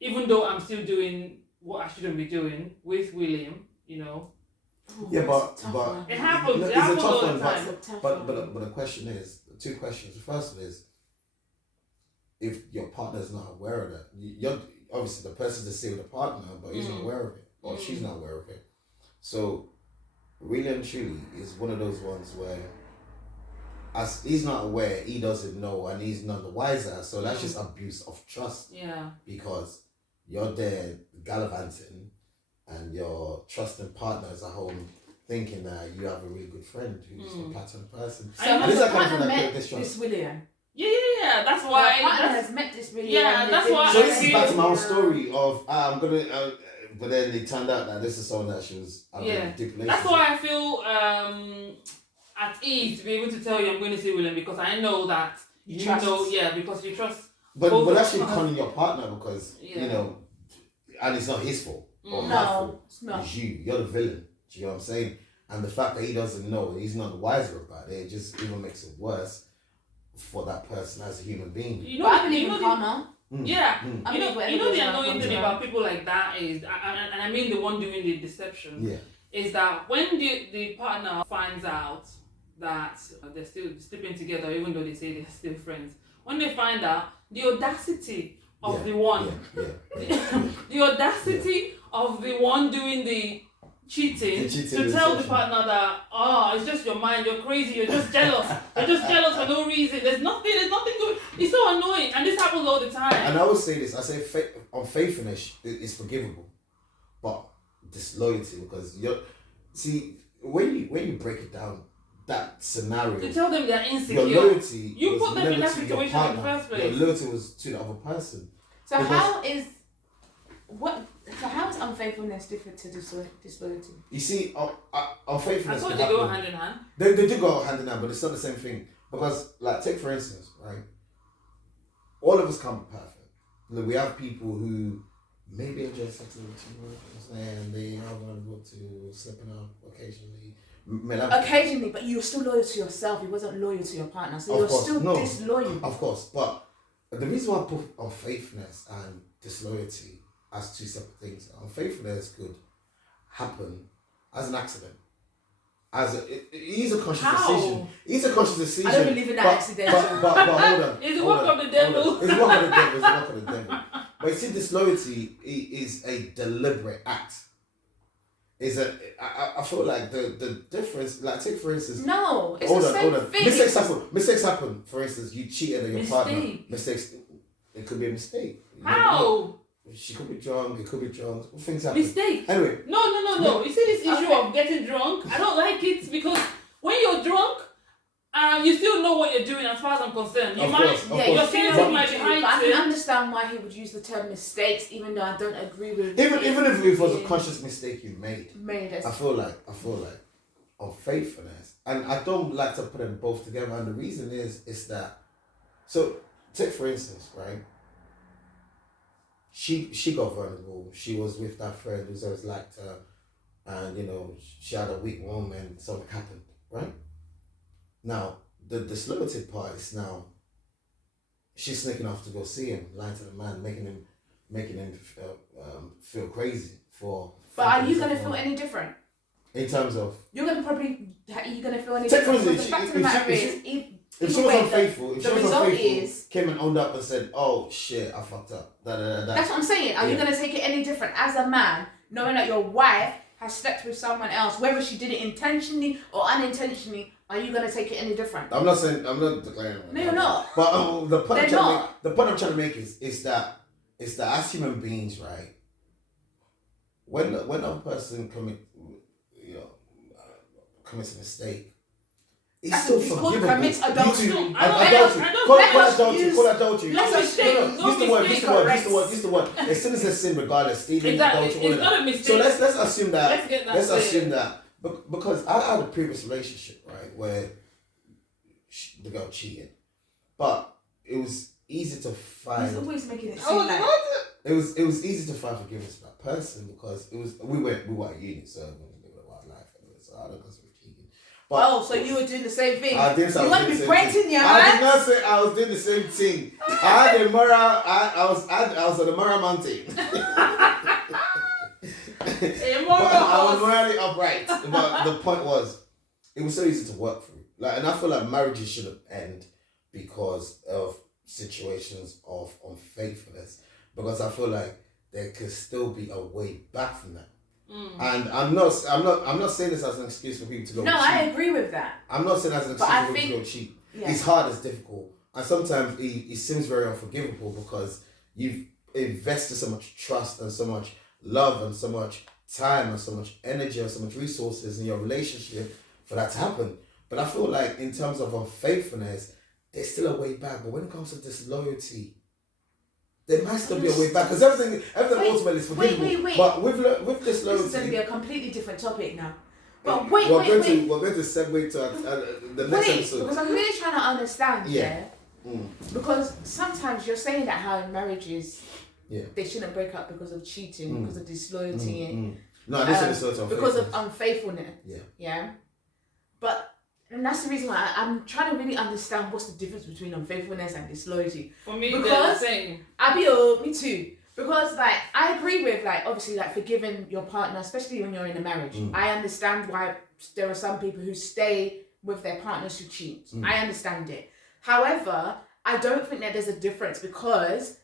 even though I'm still doing what I shouldn't be doing with William, you know? Yeah, but it happens. No, It it's a happens tough all the one, time. but the question is, two questions. The first one is, if your partner is not aware of that, you're obviously the person's the same with the partner, but he's not aware of it, or she's not aware of it. So really and truly is one of those ones where, as he's not aware, he doesn't know, and he's none the wiser. So that's just abuse of trust. Yeah. Because you're there gallivanting, and your trusting partner is at home thinking that you have a really good friend who's a platinum person. So has These the are kind of partner like met distrust. this William? Yeah, that's why. The partner has met this William. Yeah, that's why. So this is back to my own story of I'm gonna, but then it turned out that this is someone that she was having a deep relationship. That's why I feel at ease to be able to tell you I'm going to see William, because I know that you know, because you trust. But that's you conning your partner, because you know, and it's not his fault or her fault. It's not. It's you. You're the villain. Do you know what I'm saying? And the fact that he doesn't know, he's not wiser about it, it just even makes it worse for that person as a human being. You know, But I believe in karma. Yeah, I you know believe the whatever annoying comes thing around. about people like that is, and I mean the one doing the deception, is that when the partner finds out that they're still sleeping together, even though they say they're still friends, when they find out, the audacity of the one, the audacity of the one doing the cheating to tell the partner that, it's just your mind, you're crazy, you're just jealous, for no reason, there's nothing good. It's so annoying, and this happens all the time. And I always say this, I say unfaithfulness is forgivable, but disloyalty, because when you break it down, that scenario, To tell them they're insecure. your loyalty You was put them in never that to your situation in the partner. first place. Your loyalty was to the other person. So Because- how is unfaithfulness different to disloyalty? You see, I unfaithfulness thought can they go happen. hand in hand. They do go hand in hand, but it's not the same thing. Because, like, take for instance, right? All of us can't be perfect. we have people who maybe enjoy sex a little too much, and they have one go to slipping up occasionally. Occasionally, but you were still loyal to yourself. You wasn't loyal to your partner, so you were still disloyal. Of course, but the reason why I put unfaithfulness and disloyalty as two separate things, unfaithfulness could happen as an accident. It is a conscious decision. It's a conscious decision. I don't believe in that accidental. But hold on. It's the work of the devil. It's the work of the devil. It's the work of the devil. But you see, disloyalty is a deliberate act. I feel like the difference, like take for instance. No, it's the same thing. Mistakes happen. For instance, you cheated on your partner. Mistakes. It could be a mistake. How? She could be drunk. It could be drunk. Things happen. Mistake. Anyway. No. You see this issue of getting drunk? I don't like it because when you're drunk, you still know what you're doing. As far as I'm concerned, your senses might be heightened. I can understand why he would use the term mistakes, even though I don't agree with. Even if it was a conscious mistake you made. I feel like unfaithfulness, and I don't like to put them both together. And the reason is that. So take for instance, right? She got vulnerable. She was with that friend who's always liked her, and she had a weak moment. Something happened, right? Now the disloyalty part is now she's sneaking off to go see him, lying to the man, making him feel crazy for. But are you gonna feel any different? In terms of you're gonna feel any different? The fact of the matter is, if she was unfaithful, came and owned up and said, "Oh shit, I fucked up." That's what I'm saying. Are you gonna take it any different as a man, knowing that your wife has slept with someone else, whether she did it intentionally or unintentionally? Are you gonna take it any different? I'm not declaring. No, you're not. But the point I'm trying to make is that as human beings, right? When a person commits a mistake. It's still forgivable. Commits adultery. Call adultery. Use the word. A sin is a sin regardless. Stealing, adultery, all of that. So let's assume that. Let's assume that. Because I had a previous relationship, right, where the girl cheated, but it was easy to find. He's always making it seem like it was easy to find forgiveness for that person because we were at uni, so we were living a wild life, so I don't consider cheating. But so you were doing the same thing. I didn't say you want to be pointing your I hands? did not say I was doing the same thing. I had a mirror. I was on the mirror mountain. I was morally upright. But the point was, it was so easy to work through. And I feel like marriages shouldn't end because of situations of unfaithfulness. Because I feel like there could still be a way back from that. And I'm not saying this as an excuse for people to go cheat. I agree with that. I'm not saying as an excuse for people to go cheat. Yeah. It's hard, it's difficult. And sometimes it seems very unforgivable because you've invested so much trust and so much love and so much time and so much energy and so much resources in your relationship for that to happen. But I feel like in terms of unfaithfulness, there's still a way back. But when it comes to disloyalty, there might still be a way back because everything ultimately is forgivable. Wait. But with disloyalty, this is going to be a completely different topic now. But we're going to segue to the next episode. Because I'm really trying to understand. Yeah. Because sometimes you're saying that how in marriages, they shouldn't break up because of cheating, because of disloyalty, no, this is because of unfaithfulness. Yeah. And that's the reason why I'm trying to really understand what's the difference between unfaithfulness and disloyalty. For me, because they're the same. Me too. Because I agree with obviously forgiving your partner, especially when you're in a marriage. I understand why there are some people who stay with their partners who cheat. I understand it. However, I don't think that there's a difference because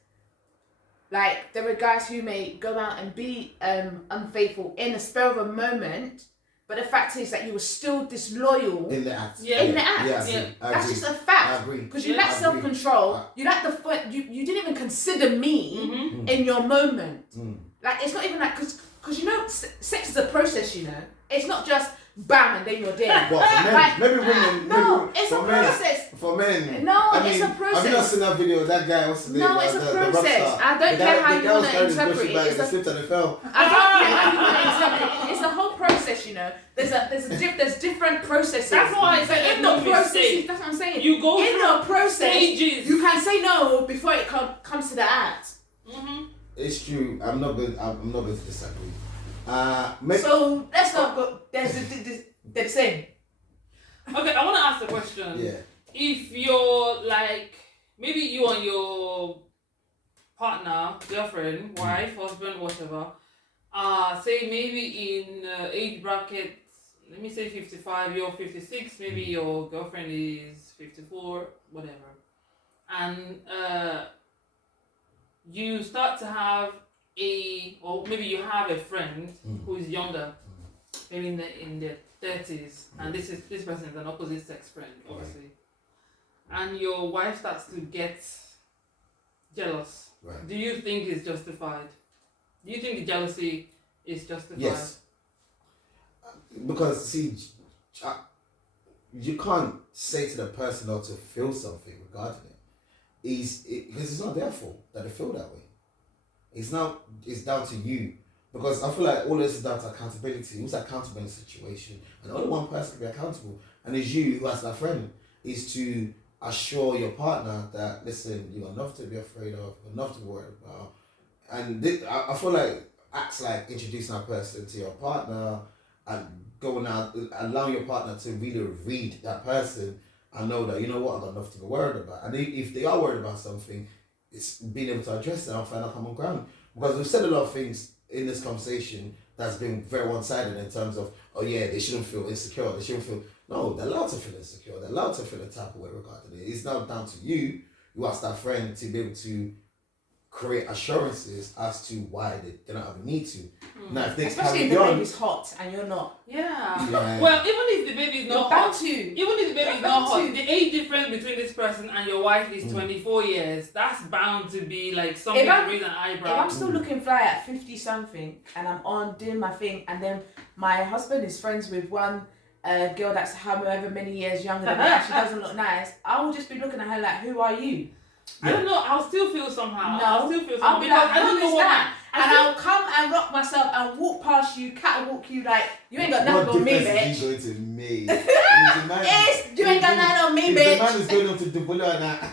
there are guys who may go out and be unfaithful in a spur of a moment. But the fact is that you were still disloyal in the act. In the act. That's just a fact. I agree. Because you lack self-control. You lack you didn't even consider me in your moment. It's not even because sex is a process. It's not just bam and then you're dead. Well, for men, maybe women. No, it's a process. For men. No, it's a process. Have you not seen that video of that guy? What's the name? No, it's a process. I don't care how you want to interpret it. They slipped and they fell. I don't care how you want to interpret it. It's a whole process. There's different processes. That's why I said in the process. That's what I'm saying. You go in through the process. Stages. You can say no before it comes to the act. it's true. I'm not going to disagree. So let's not go. They're the same. Okay, I want to ask a question. Yeah. If you're like, maybe you and your partner, girlfriend, wife, husband, whatever, say maybe in age bracket, let me say 55, you're 56, maybe your girlfriend is 54, whatever, and you start to have or maybe you have a friend who is younger, maybe in their 30s, and this person is an opposite sex friend, obviously, and your wife starts to get jealous. Right. Do you think it's justified? Do you think the jealousy is justified? Yes. Because see, you can't say to the person not to feel something regarding it. Because it's not their fault that they feel that way. It's down to you. Because I feel like all this is down to accountability. Who's accountable in a situation? And only one person can be accountable. And it's you who has that friend. Is to assure your partner that, listen, you got enough to be afraid of, enough to worry about. And I feel like acts like introducing that person to your partner and going out, allowing your partner to really read that person and know that, you know what, I've got enough to be worried about. And if they are worried about something, it's being able to address it and find a common ground. Because we've said a lot of things in this conversation that's been very one-sided in terms of, oh yeah, they shouldn't feel insecure, they shouldn't feel... No, they're allowed to feel insecure, they're allowed to feel a type of way regarding it. It's now down to you ask that friend to be able to create assurances as to why they don't have a need to. Now, if they especially if the baby's hot and you're not. Yeah. Well, even if the baby is not hot, even if the baby is not hot, the age difference between this person and your wife is 24 years. That's bound to be like something to raise an eyebrow. If I'm still looking fly at 50 something and I'm on doing my thing, and then my husband is friends with one girl that's however many years younger than me and she doesn't look nice, I will just be looking at her like, who are you? I don't know. I'll still feel somehow. No, I'll still feel somehow. I'll be like, I don't know that. And I'll come and rock myself and walk past you, catwalk you like, you ain't got nothing on me, bitch. Going to me. You ain't got nothing on me, bitch. The man is going on to the bullet on that.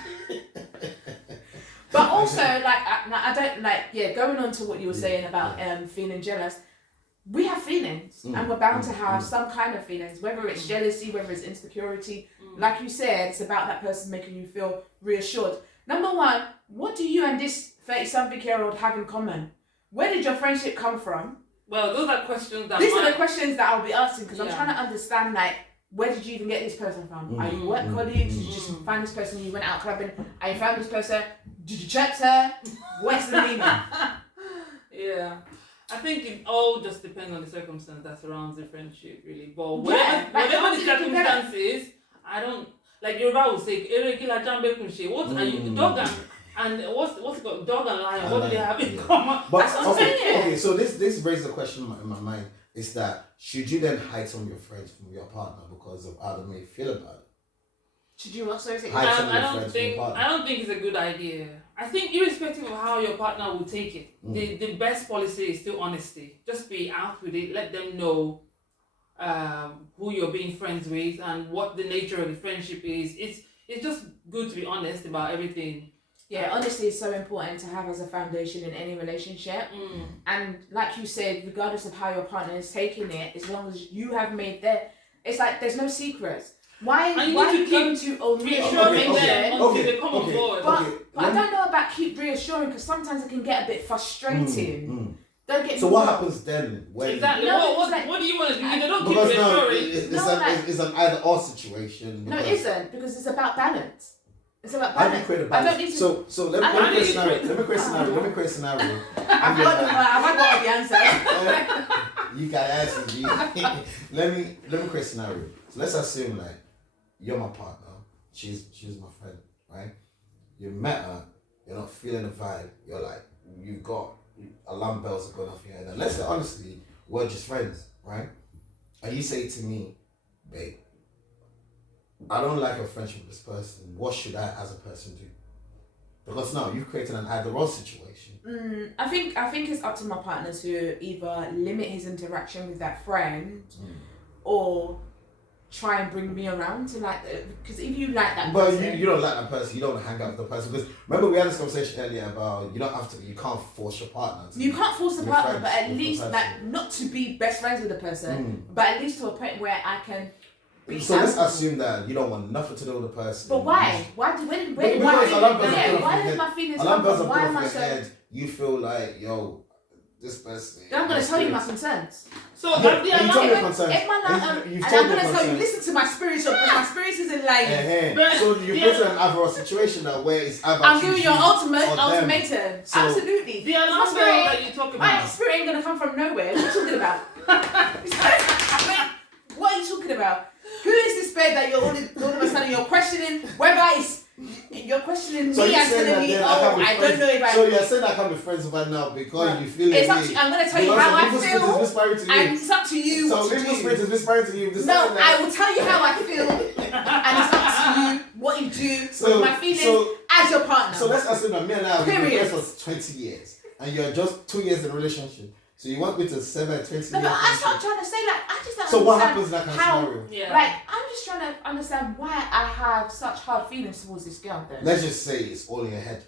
But also, like, I don't like, going on to what you were saying about feeling jealous. We have feelings, and we're bound to have some kind of feelings, whether it's jealousy, whether it's insecurity. Like you said, it's about that person making you feel reassured. Number one, what do you and this 30-something-year-old have in common? Where did your friendship come from? Well, those are questions that... These are the questions that I'll be asking, because I'm trying to understand, like, where did you even get this person from? Are you work colleagues? Did you just find this person when you went out clubbing? Are you found this person? Did you chat to her? What's the meaning? Yeah. I think it all just depends on the circumstance that surrounds the friendship, really. But whatever the circumstances, I don't... Like Yoruba will say, what are you, dog and what's it called? Dog and lion, what do they have in common? But okay, so this raises a question in my mind, is that should you then hide some of your friends from your partner because of how they may feel about it? Should you also say I don't think it's a good idea. I think irrespective of how your partner will take it, the best policy is still honesty. Just be out with it, let them know who you're being friends with and what the nature of the friendship is. It's just good to be honest about everything. Yeah, honesty is so important to have as a foundation in any relationship. And like you said, regardless of how your partner is taking it, as long as you have made it's like there's no secrets. Why are you going to reassuring them until they come on board? But I don't know about keep reassuring, because sometimes it can get a bit frustrating. Don't get so what happens then? When exactly. No, what do you want to do? If they don't keep reassuring, it's an either or situation. No, it isn't, because it's about balance. It's about balance. How do you create a balance? I don't need to. So let me create a scenario. Have I got all the answers? You got answers. Let me create a scenario. So let's assume like you're my partner. She's my friend, right? You met her. You're not feeling the vibe. You're like, you've got alarm bells are going off here. And let's say honestly, we're just friends, right? And you say to me, babe, I don't like a friendship with this person. What should I as a person do? Because now you've created an either or situation. I think it's up to my partner to either limit his interaction with that friend or try and bring me around to like, because if you like that But person, you don't like that person, you don't hang out with the person. Because remember we had this conversation earlier about you can't force your partner. you can't force the be partner, friends but at with the least person. like not to be best friends with the person, but at least to a point where I can be. So let's assume that you don't want nothing to do with the person. But why? Why do when Because why? alarm bells are Why going does off my feelings alarm come bells from? are Why going am off I in your so? head. You feel like, yo, this person. Then I'm gonna tell you my concerns. So Yeah, have the you told me your alarm. concerns. If my You've and told I'm me gonna tell you, concerns. listen to my spiritual, because my spirit isn't lying. But So you put in either a situation now where it's either I'm giving you an or them. ultimatum. So- Absolutely. The My alarm spirit bell ain't- that you talk My about. spirit ain't gonna come from nowhere. What are you talking about? What are you talking about? Who is this spirit that you're all of a sudden you're questioning whether you're questioning So me you're as saying gonna that be? then Oh, can't be I friends. don't know if I. So you're saying I can't be friends with her now because you feel It's it. up to, I'm gonna tell you Because how the I evil spirit feel, is whispering to you. and it's up to you So what to evil do. spirit is whispering to you. No, I will tell you how I feel, and it's up to you what you do with my feelings as your partner. So let's assume that me and I have been Period. friends for 20 years, and you're just 2 years in a relationship. So you want me to sever a 20 No, years but I'm relationship? trying to say, like, I just don't So what understand happens in that kind of how, scenario? Yeah. like, I'm just trying to understand why I have such hard feelings towards this girl then. Let's just say it's all in your head.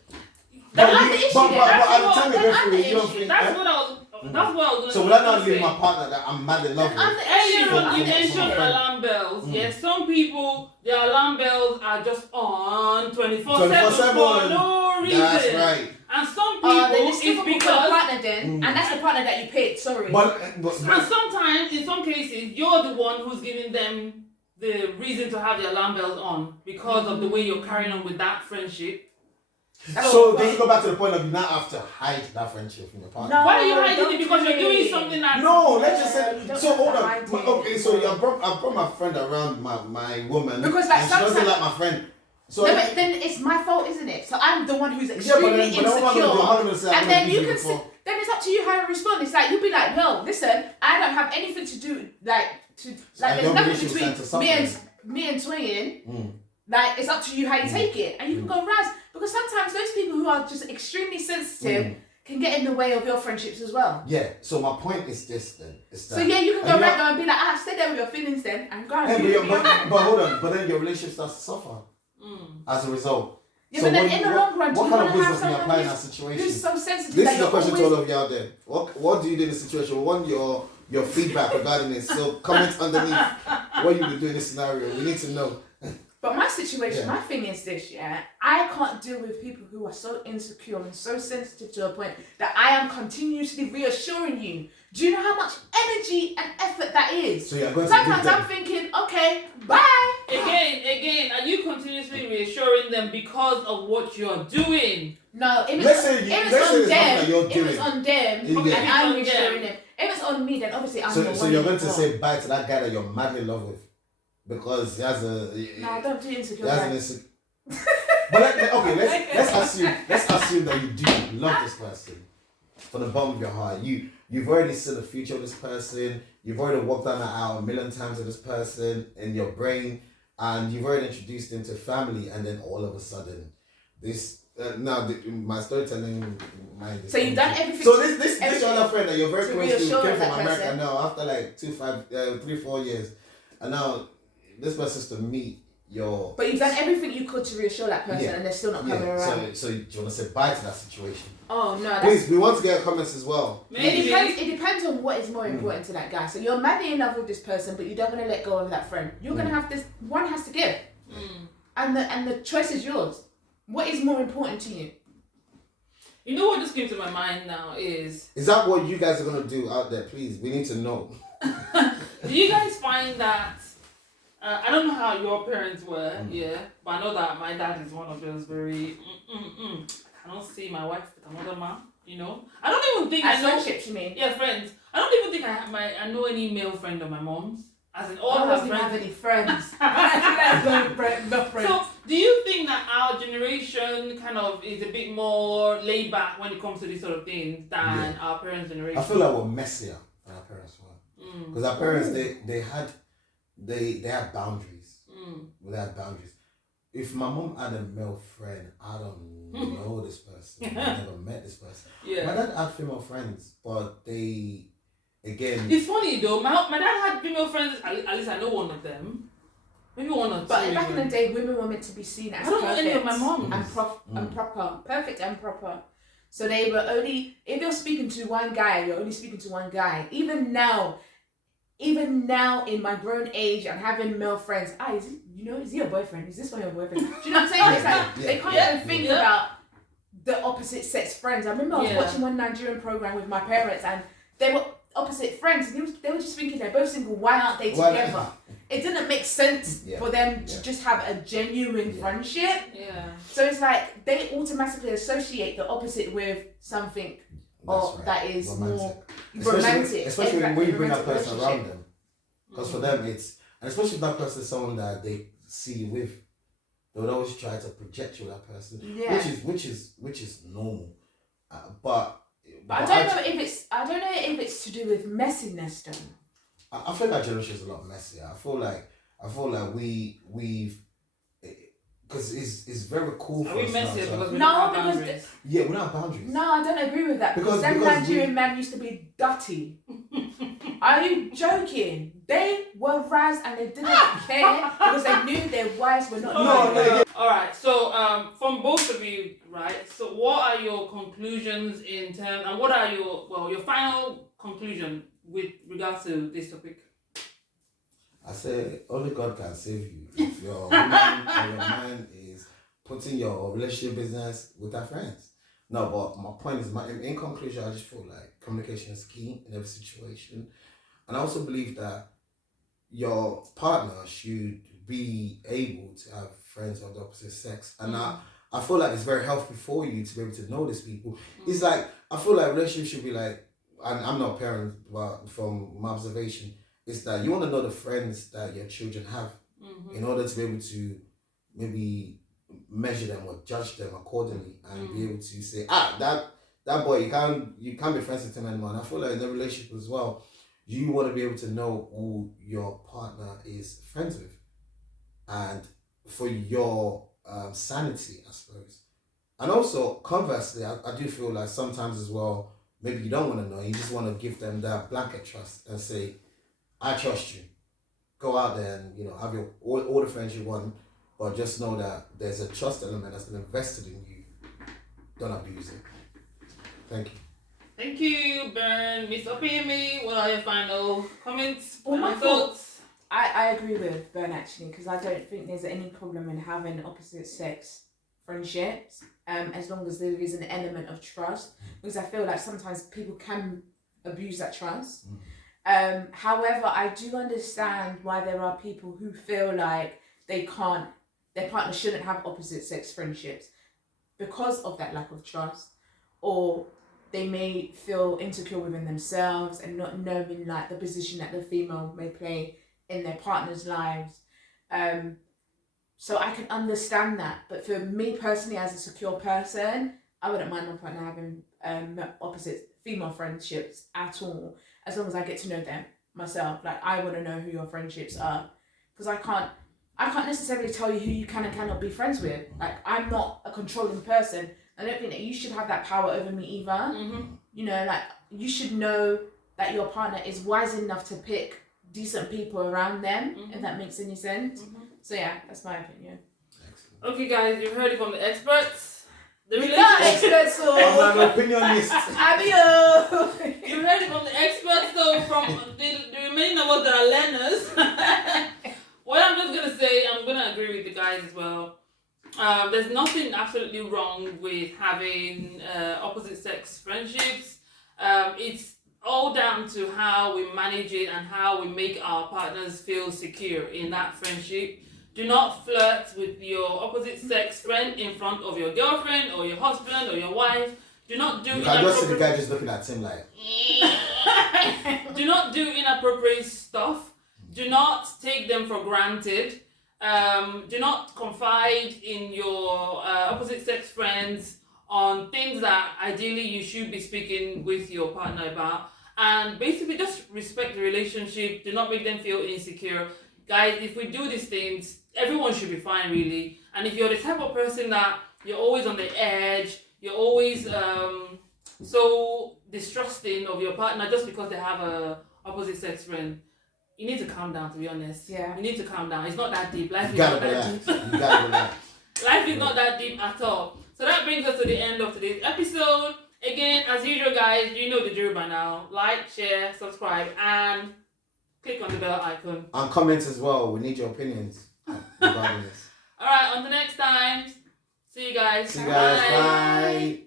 That's But the issue but then. at the That's time what- we went that's through the it, you don't issue. think. That's what I was. That's what I was going to So will I not say. leave my partner that I'm mad in love I'm with? the Earlier issue. on, I'm you the issue. mentioned alarm bells. Yes, some people, their alarm bells are just on 24/7 for no reason. That's right. And some people, Then it's it's difficult for the because. partner then, and that's the partner that you picked, sorry. But And sometimes, in some cases, you're the one who's giving them the reason to have the alarm bells on because of the way you're carrying on with that friendship. so does it go back to the point of you now have to hide that friendship from your partner? No. Why are you hiding don't it? Because do you're doing it. something that. No, let's just You say. don't So have hold to on. hide it. Okay, so I brought my friend around my woman, Because, like, and she doesn't sometimes- like my friend. So No, but then it's my fault, isn't it? So I'm the one who's yeah, extremely but then what am I insecure. gonna say? And then you can say, then it's up to you how to respond. It's like you'll be like, no, listen, I don't have anything to do there's your nothing relationship between stand to me and Toyin. Mm. Like it's up to you how you take it, and you can go round because sometimes those people who are just extremely sensitive can get in the way of your friendships as well. Yeah. So my point is this then. Is that, So yeah, you can and go you round know- and be like, stay there with your feelings then, and go and Hey, you but, can be alright. but hold on. But then your relationship starts to suffer as a result. Yeah, So but then what- in the what- long run, do what you kind want of to have wisdom can you someone apply in that who's situation? so sensitive This that is a you're question to always... all of you out there. What do you do in this situation? We want your feedback regarding this. So comment underneath what you would do in this scenario. We need to know. But my situation, Yeah. my thing is this, yeah. I can't deal with people who are so insecure and so sensitive to a point that I am continuously reassuring you. Do you know how much energy and effort that is? So you're going to give Sometimes them. I'm thinking, okay, bye. Again, are you continuously reassuring them because of what you're doing? No, if Let's it's, say if let's it's say on it's nothing that them, you're if doing. it's on them, Yeah. and I'm If it's on reassuring them. them. If it's on me, then obviously I'm the So one you're going to involved. say bye to that guy that you're madly in love with because he has a. No, I don't do insecure. He has an guys. insecure. But let's assume that you do love this person from the bottom of your heart. You've already seen the future of this person. You've already walked down that aisle a million times with this person in your brain, and you've already introduced them to family. And then all of a sudden, this my storytelling mind. Is So you've done empty. everything. So this your other friend that you're very to close to reassure came that from America person. now after like 3-4 years, and now this person's to meet your. But you've done everything you could to reassure that person, Yeah. and they're still not coming around. So do you want to say bye to that situation? Oh no, that's... Please, we want to get comments as well. Maybe. It depends on what is more important to that guy. So you're madly in love with this person, but you don't want to let go of that friend. You're gonna have this. One has to give, and the choice is yours. What is more important to you? You know what just came to my mind now is, Is that what you guys are gonna do out there? Please, we need to know. do you guys find that, I don't know how your parents were, yeah, but I know that my dad is one of those very, I don't see my wife with another man, you know? I don't even think As I know, friendships, you mean? yeah, friends. I don't even think I know any male friend of my mom's, as in all I her don't friends. have any friends. No friends. So, do you think that our generation kind of is a bit more laid back when it comes to these sort of things than our parents' generation? I feel like we're messier than our parents were. Because our parents, they had boundaries. They had boundaries. If my mom had a male friend, I don't know this person. I never met this person. Yeah. My dad had female friends, but they, again. It's funny though, my dad had female friends, at least I know one of them, Maybe one or two. But back in the day, women were meant to be seen as I don't know any of perfect my moms. and proper, perfect and proper. So they were only, if you're speaking to one guy, you're only speaking to one guy. Even now in my grown age and having male friends, is he your boyfriend? Is this one your boyfriend? Do you know what I'm saying? It's like they can't even think about the opposite sex friends. I remember I was watching one Nigerian program with my parents and they were opposite friends. And they were just thinking they're both single. Why aren't they together? It didn't make sense for them to just have a genuine friendship. Yeah. So it's like they automatically associate the opposite with something that is more romantic. Especially when you bring that person around them. Because for them and especially if that person is someone that they see you with, they would always try to project you with that person. Yeah. Which is normal. But I don't know if it's to do with messiness though. I feel like generation is a lot messier. I feel like we've because it's very cool for us now. Because we don't have boundaries. We don't have boundaries. No, I don't agree with that because them Nigerian men used to be dirty. Are you joking? They were razzed and they didn't care because they knew their wives were not. No. All right. So from both of you, right? So what are your conclusions in terms, and what are your final conclusion with regards to this topic? I say only God can save you if your woman or your man is putting your relationship business with their friends. No, but my point is, in conclusion, I just feel like communication is key in every situation. And I also believe that your partner should be able to have friends of the opposite sex. And I feel like it's very healthy for you to be able to know these people. It's like, I feel like relationships should be like, and I'm not a parent, but from my observation, is that you want to know the friends that your children have in order to be able to maybe measure them or judge them accordingly and be able to say, that boy, you can't be friends with him anymore. And I feel like in a relationship as well, you want to be able to know who your partner is friends with. And for your sanity, I suppose. And also, conversely, I do feel like sometimes as well, maybe you don't want to know, you just want to give them that blanket trust and say, I trust you. Go out there and have your all the friends you want, but just know that there's a trust element that's been invested in you. Don't abuse it. Thank you. Thank you, Bern. Miss Opimi, what are your final comments? Well, my thoughts? I agree with Bern actually, because I don't think there's any problem in having opposite sex friendships, as long as there is an element of trust. Because I feel like sometimes people can abuse that trust. However, I do understand why there are people who feel like their partner shouldn't have opposite sex friendships because of that lack of trust, or they may feel insecure within themselves and not knowing like the position that the female may play in their partner's lives. So I can understand that, but for me personally, as a secure person, I wouldn't mind my partner having opposite female friendships at all, as long as I get to know them myself. Like, I want to know who your friendships are, because I can't necessarily tell you who you can and cannot be friends with. Like, I'm not a controlling person. I don't think that you should have that power over me either. Like, you should know that your partner is wise enough to pick decent people around them, if that makes any sense. So yeah, that's my opinion. Excellent. Okay, guys, you've heard it from the experts. We're not experts, so I'm an opinionist. You've heard it from the experts, so from the remaining of us that are learners. What I'm just gonna say, I'm gonna agree with the guys as well. There's nothing absolutely wrong with having opposite sex friendships. It's all down to how we manage it and how we make our partners feel secure in that friendship. Do not flirt with your opposite sex friend in front of your girlfriend or your husband or your wife. Do not do I just see the guy just looking at him like. Do not do inappropriate stuff. Do not take them for granted. Do not confide in your opposite sex friends on things that ideally you should be speaking with your partner about. And basically just respect the relationship. Do not make them feel insecure. Guys, if we do these things, everyone should be fine, really. And if you're the type of person that you're always on the edge, you're always so distrusting of your partner just because they have a opposite sex friend, you need to calm down, to be honest. Yeah. You need to calm down. It's not that deep. Life You is gotta not that relax. deep. You gotta relax. Life is not that deep at all. So that brings us to the end of today's episode. Again, as usual, guys, you know the drill by now. Like, share, subscribe, and click on the bell icon. And comments as well. We need your opinions regarding this. Alright, until next time. See you guys. See you guys. Bye.